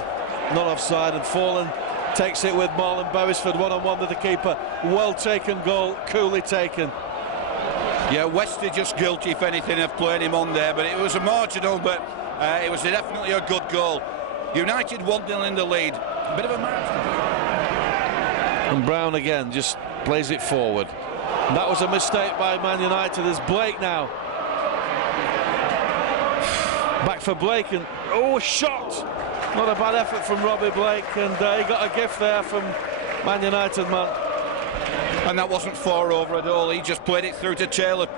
not offside, and Fallen takes it with Marlon Beresford, one-on-one with the keeper. Well taken goal, coolly taken. Yeah, West are just guilty, if anything, of playing him on there, but it was a marginal, but it was definitely a good goal. United 1-0 in the lead. A bit of a margin. And Brown again just plays it forward. And that was a mistake by Man United. There's Blake now. Back for Blake, and oh, shot! Not a bad effort from Robbie Blake, and he got a gift there from Man United, man. And that wasn't far over at all. He just played it through to Taylor.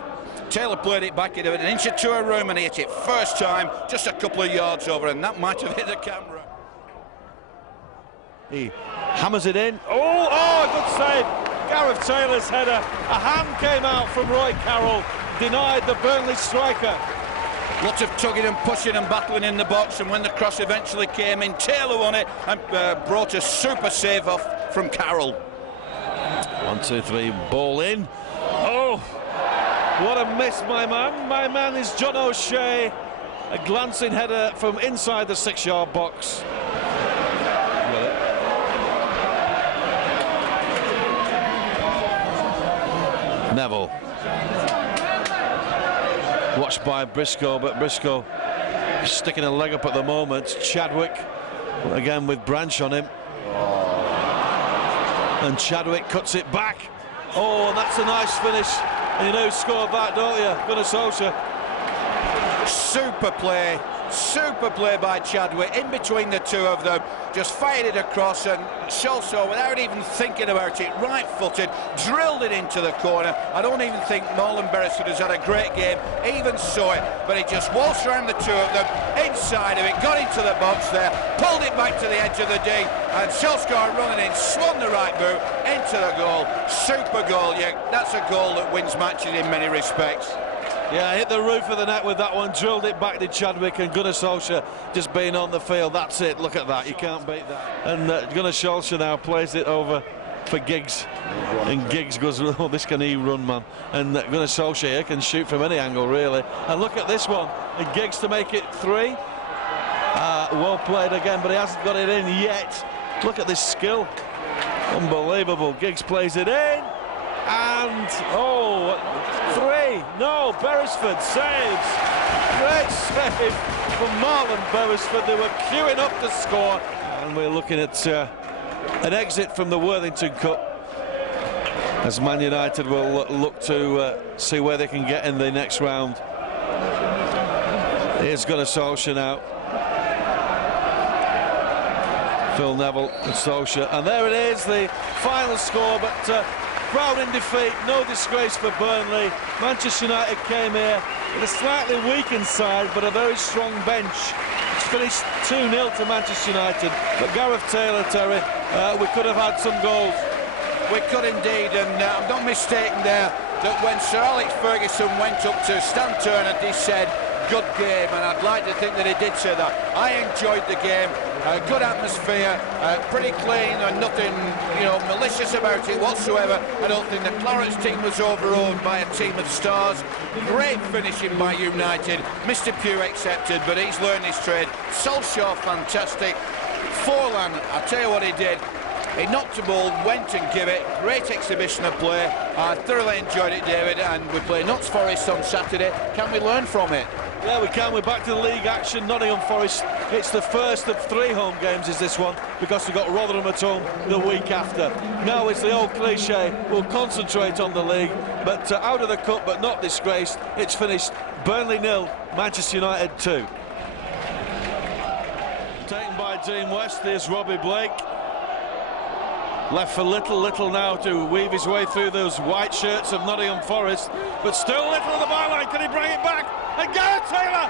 Taylor played it back into an inch or two of room, and he hit it first time, just a couple of yards over, and that might have hit the camera. He hammers it in. Oh, good save. Gareth Taylor's header. A hand came out from Roy Carroll, denied the Burnley striker. Lots of tugging and pushing and battling in the box, and when the cross eventually came in, Taylor won it and brought a super save off from Carroll. 1, 2, 3, ball in. Oh, what a miss, my man. My man is John O'Shea. A glancing header from inside the 6-yard box. Neville. Watched by Briscoe, but Briscoe sticking a leg up at the moment. Chadwick again with Branch on him. And Chadwick cuts it back. Oh, and that's a nice finish. And you know who scored that, don't you? Gunnar Solskjaer. Super play by Chadwick, in between the two of them, just fired it across, and Solskjaer, without even thinking about it, right-footed, drilled it into the corner. I don't even think Marlon Beresford has had a great game, even saw it, but he just waltzed around the two of them, inside of it, got into the box there, pulled it back to the edge of the D, and Solskjaer running in, swung the right boot into the goal. Super goal, yeah, that's a goal that wins matches in many respects. Yeah, hit the roof of the net with that one, drilled it back to Chadwick, and Gunnar Solskjaer just being on the field. That's it, look at that, you can't beat that. And Gunnar Solskjaer now plays it over for Giggs, and Giggs goes, oh, this can he run, man. And Gunnar Solskjaer can shoot from any angle, really. And look at this one, and Giggs to make it 3. Well played again, but he hasn't got it in yet. Look at this skill, unbelievable. Giggs plays it in. And, 3, no, Beresford saves. Great save from Marlon Beresford. They were queuing up to score. And we're looking at an exit from the Worthington Cup, as Man United will look to see where they can get in the next round. Here's Gunnar Solskjaer now. Phil Neville and Solskjaer. And there it is, the final score, but Proud in defeat, no disgrace for Burnley. Manchester United came here with a slightly weakened side, but a very strong bench. It's finished 2-0 to Manchester United, but Gareth Taylor, Terry, we could have had some goals. We could indeed, and I'm not mistaken there that when Sir Alex Ferguson went up to Stan Turner, he said, good game, and I'd like to think that he did say that. I enjoyed the game, good atmosphere, pretty clean, and nothing, malicious about it whatsoever. I don't think the Clarence team was overawed by a team of stars. Great finishing by United, Mr. Pugh accepted, but he's learned his trade. Solskjaer, fantastic. Forlan, I'll tell you what he did. He knocked the ball, went and gave it. Great exhibition of play. I thoroughly enjoyed it, David, and we play Notts Forest on Saturday. Can we learn from it? Yeah, we can. We're back to the league action. Nottingham Forest, it's the first of 3 home games, is this one, because we've got Rotherham at home the week after. Now it's the old cliche, we'll concentrate on the league, but out of the cup, but not disgraced. It's finished Burnley 0, Manchester United 2. Taken by Dean West, here's Robbie Blake. Left for Little now to weave his way through those white shirts of Nottingham Forest, but still Little on the byline. Can he bring it back? And Gareth Taylor!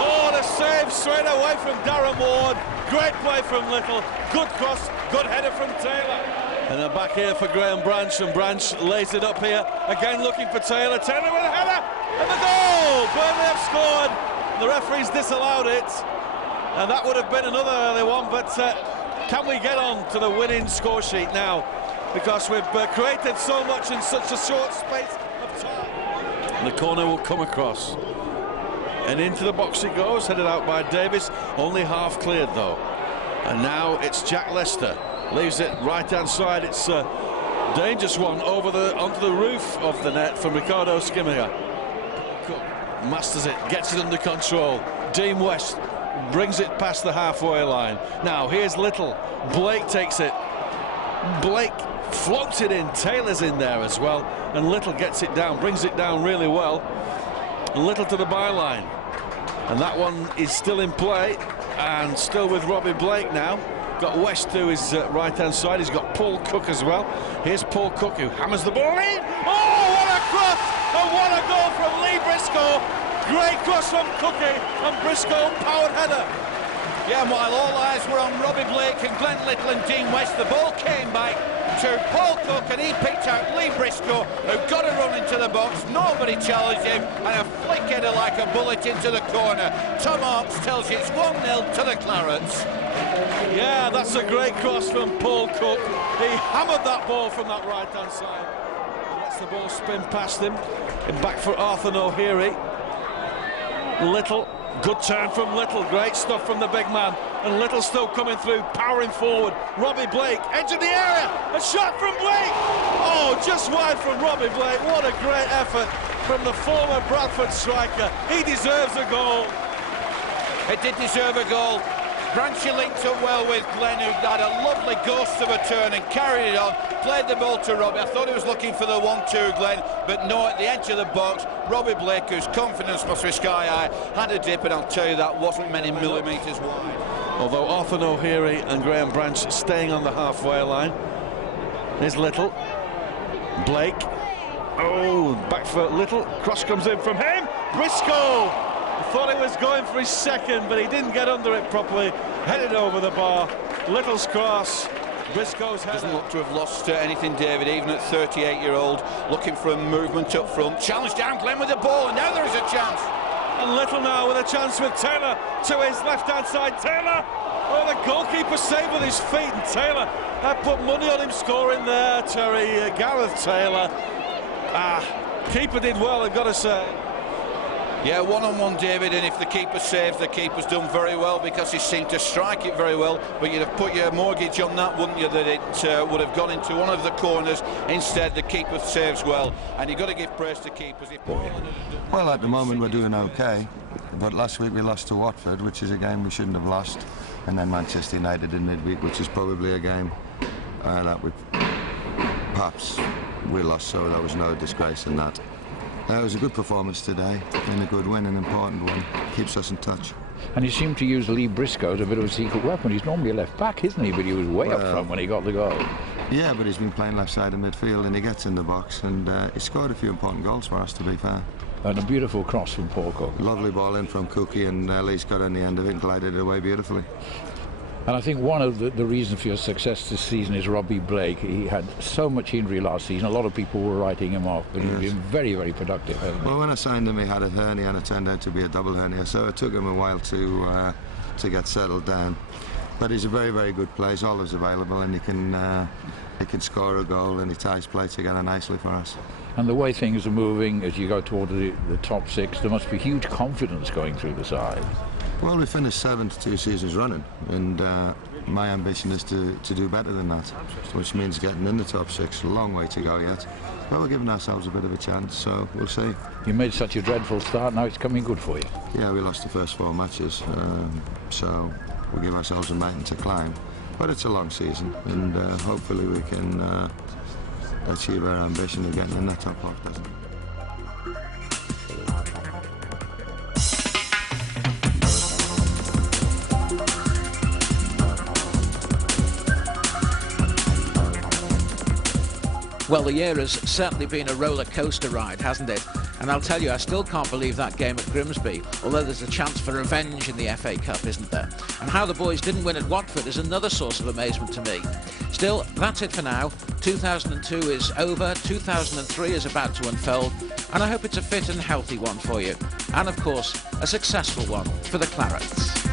Oh, the save straight away from Darren Ward. Great play from Little. Good cross, good header from Taylor. And they're back here for Graham Branch, and Branch lays it up here. Again looking for Taylor. Taylor with a header! And the goal! Burnley have scored. The referee's disallowed it. And that would have been another early one, but can we get on to the winning score sheet now? Because we've created so much in such a short space of time. The corner will come across. And into the box it goes, headed out by Davis. Only half cleared though. And now it's Jack Lester. Leaves it right-hand side. It's a dangerous one onto the roof of the net from Ricardo Skimminger. Masters it, gets it under control. Dean West brings it past the halfway line. Now here's Little. Blake takes it. Blake floats it in. Taylor's in there as well, and Little gets it down, brings it down really well. Little to the byline, and that one is still in play, and still with Robbie Blake now. Got West to his right-hand side. He's got Paul Cook as well. Here's Paul Cook, who hammers the ball in. Oh, what a cross! And what a goal from Lee Briscoe! Great cross from Cookie, and Briscoe powered header. Yeah, and while all eyes were on Robbie Blake and Glenn Little and Dean West, the ball came back to Paul Cook, and he picked out Lee Briscoe, who got a run into the box. Nobody challenged him, and a flick header like a bullet into the corner. Tom Hawkes tells you it's 1-0 to the Clarets. Yeah, that's a great cross from Paul Cook. He hammered that ball from that right-hand side. Lets the ball spin past him. And back for Arthur O'Heary. Little, good turn from Little. Great stuff from the big man. And Little still coming through, powering forward. Robbie Blake, edge of the area. A shot from Blake. Oh, just wide from Robbie Blake. What a great effort from the former Bradford striker. He deserves a goal. It did deserve a goal. Branchy linked up well with Glenn, who had a lovely ghost of a turn and carried it on, played the ball to Robbie. I thought he was looking for the 1-2, Glenn, but no, at the edge of the box, Robbie Blake, whose confidence must be sky high, had a dip, and I'll tell you that wasn't many millimetres wide. Although Arthur O'Heary and Graham Branch staying on the halfway line. Here's Little. Blake. Oh, back for Little. Cross comes in from him. Briscoe. I thought he was going for his second, but he didn't get under it properly. Headed over the bar. Little's cross. Briscoe's header. Doesn't look to have lost anything, David, even at 38-year-old, looking for a movement up front. Challenge down Glenn with the ball, and now there is a chance. And Little now with a chance with Taylor to his left-hand side. Taylor! Oh, the goalkeeper saved with his feet, and Taylor had put money on him scoring there, Terry. Gareth Taylor. Keeper did well, I've got to say. Yeah, one-on-one, David, and if the keeper saves, the keeper's done very well because he seemed to strike it very well, but you'd have put your mortgage on that, wouldn't you, that it would have gone into one of the corners. Instead, the keeper saves well, and you've got to give praise to keepers. Well, at the moment we're doing okay, but last week we lost to Watford, which is a game we shouldn't have lost, and then Manchester United in midweek, which is probably a game that we perhaps we lost, so there was no disgrace in that. It was a good performance today, and a good win, an important one. Keeps us in touch. And he seemed to use Lee Briscoe as a bit of a secret weapon. He's normally a left back, isn't he? But he was way up front when he got the goal. Yeah, but he's been playing left side of midfield, and he gets in the box, and he scored a few important goals for us, to be fair. And a beautiful cross from Paul Cook. Lovely ball in from Cookie, and Lee's got on the end of it and glided it away beautifully. And I think one of the reasons for your success this season is Robbie Blake. He had so much injury last season. A lot of people were writing him off, but he's been very, very productive. Well, when I signed him, he had a hernia, and it turned out to be a double hernia, so it took him a while to get settled down. But he's a very, very good player. He's always available, and he can score a goal, and he ties play together nicely for us. And the way things are moving as you go toward the top six, there must be huge confidence going through the side. Well, we finished 7th 2 seasons running, and my ambition is to do better than that, which means getting in the top 6. A long way to go yet, but we're giving ourselves a bit of a chance, so we'll see. You made such a dreadful start, now it's coming good for you. Yeah, we lost the first 4 matches, so we'll give ourselves a mountain to climb, but it's a long season, and hopefully we can achieve our ambition of getting in that top half dozen. Well, the year has certainly been a roller coaster ride, hasn't it? And I'll tell you, I still can't believe that game at Grimsby, although there's a chance for revenge in the FA Cup, isn't there? And how the boys didn't win at Watford is another source of amazement to me. Still, that's it for now. 2002 is over, 2003 is about to unfold, and I hope it's a fit and healthy one for you. And of course, a successful one for the Clarets.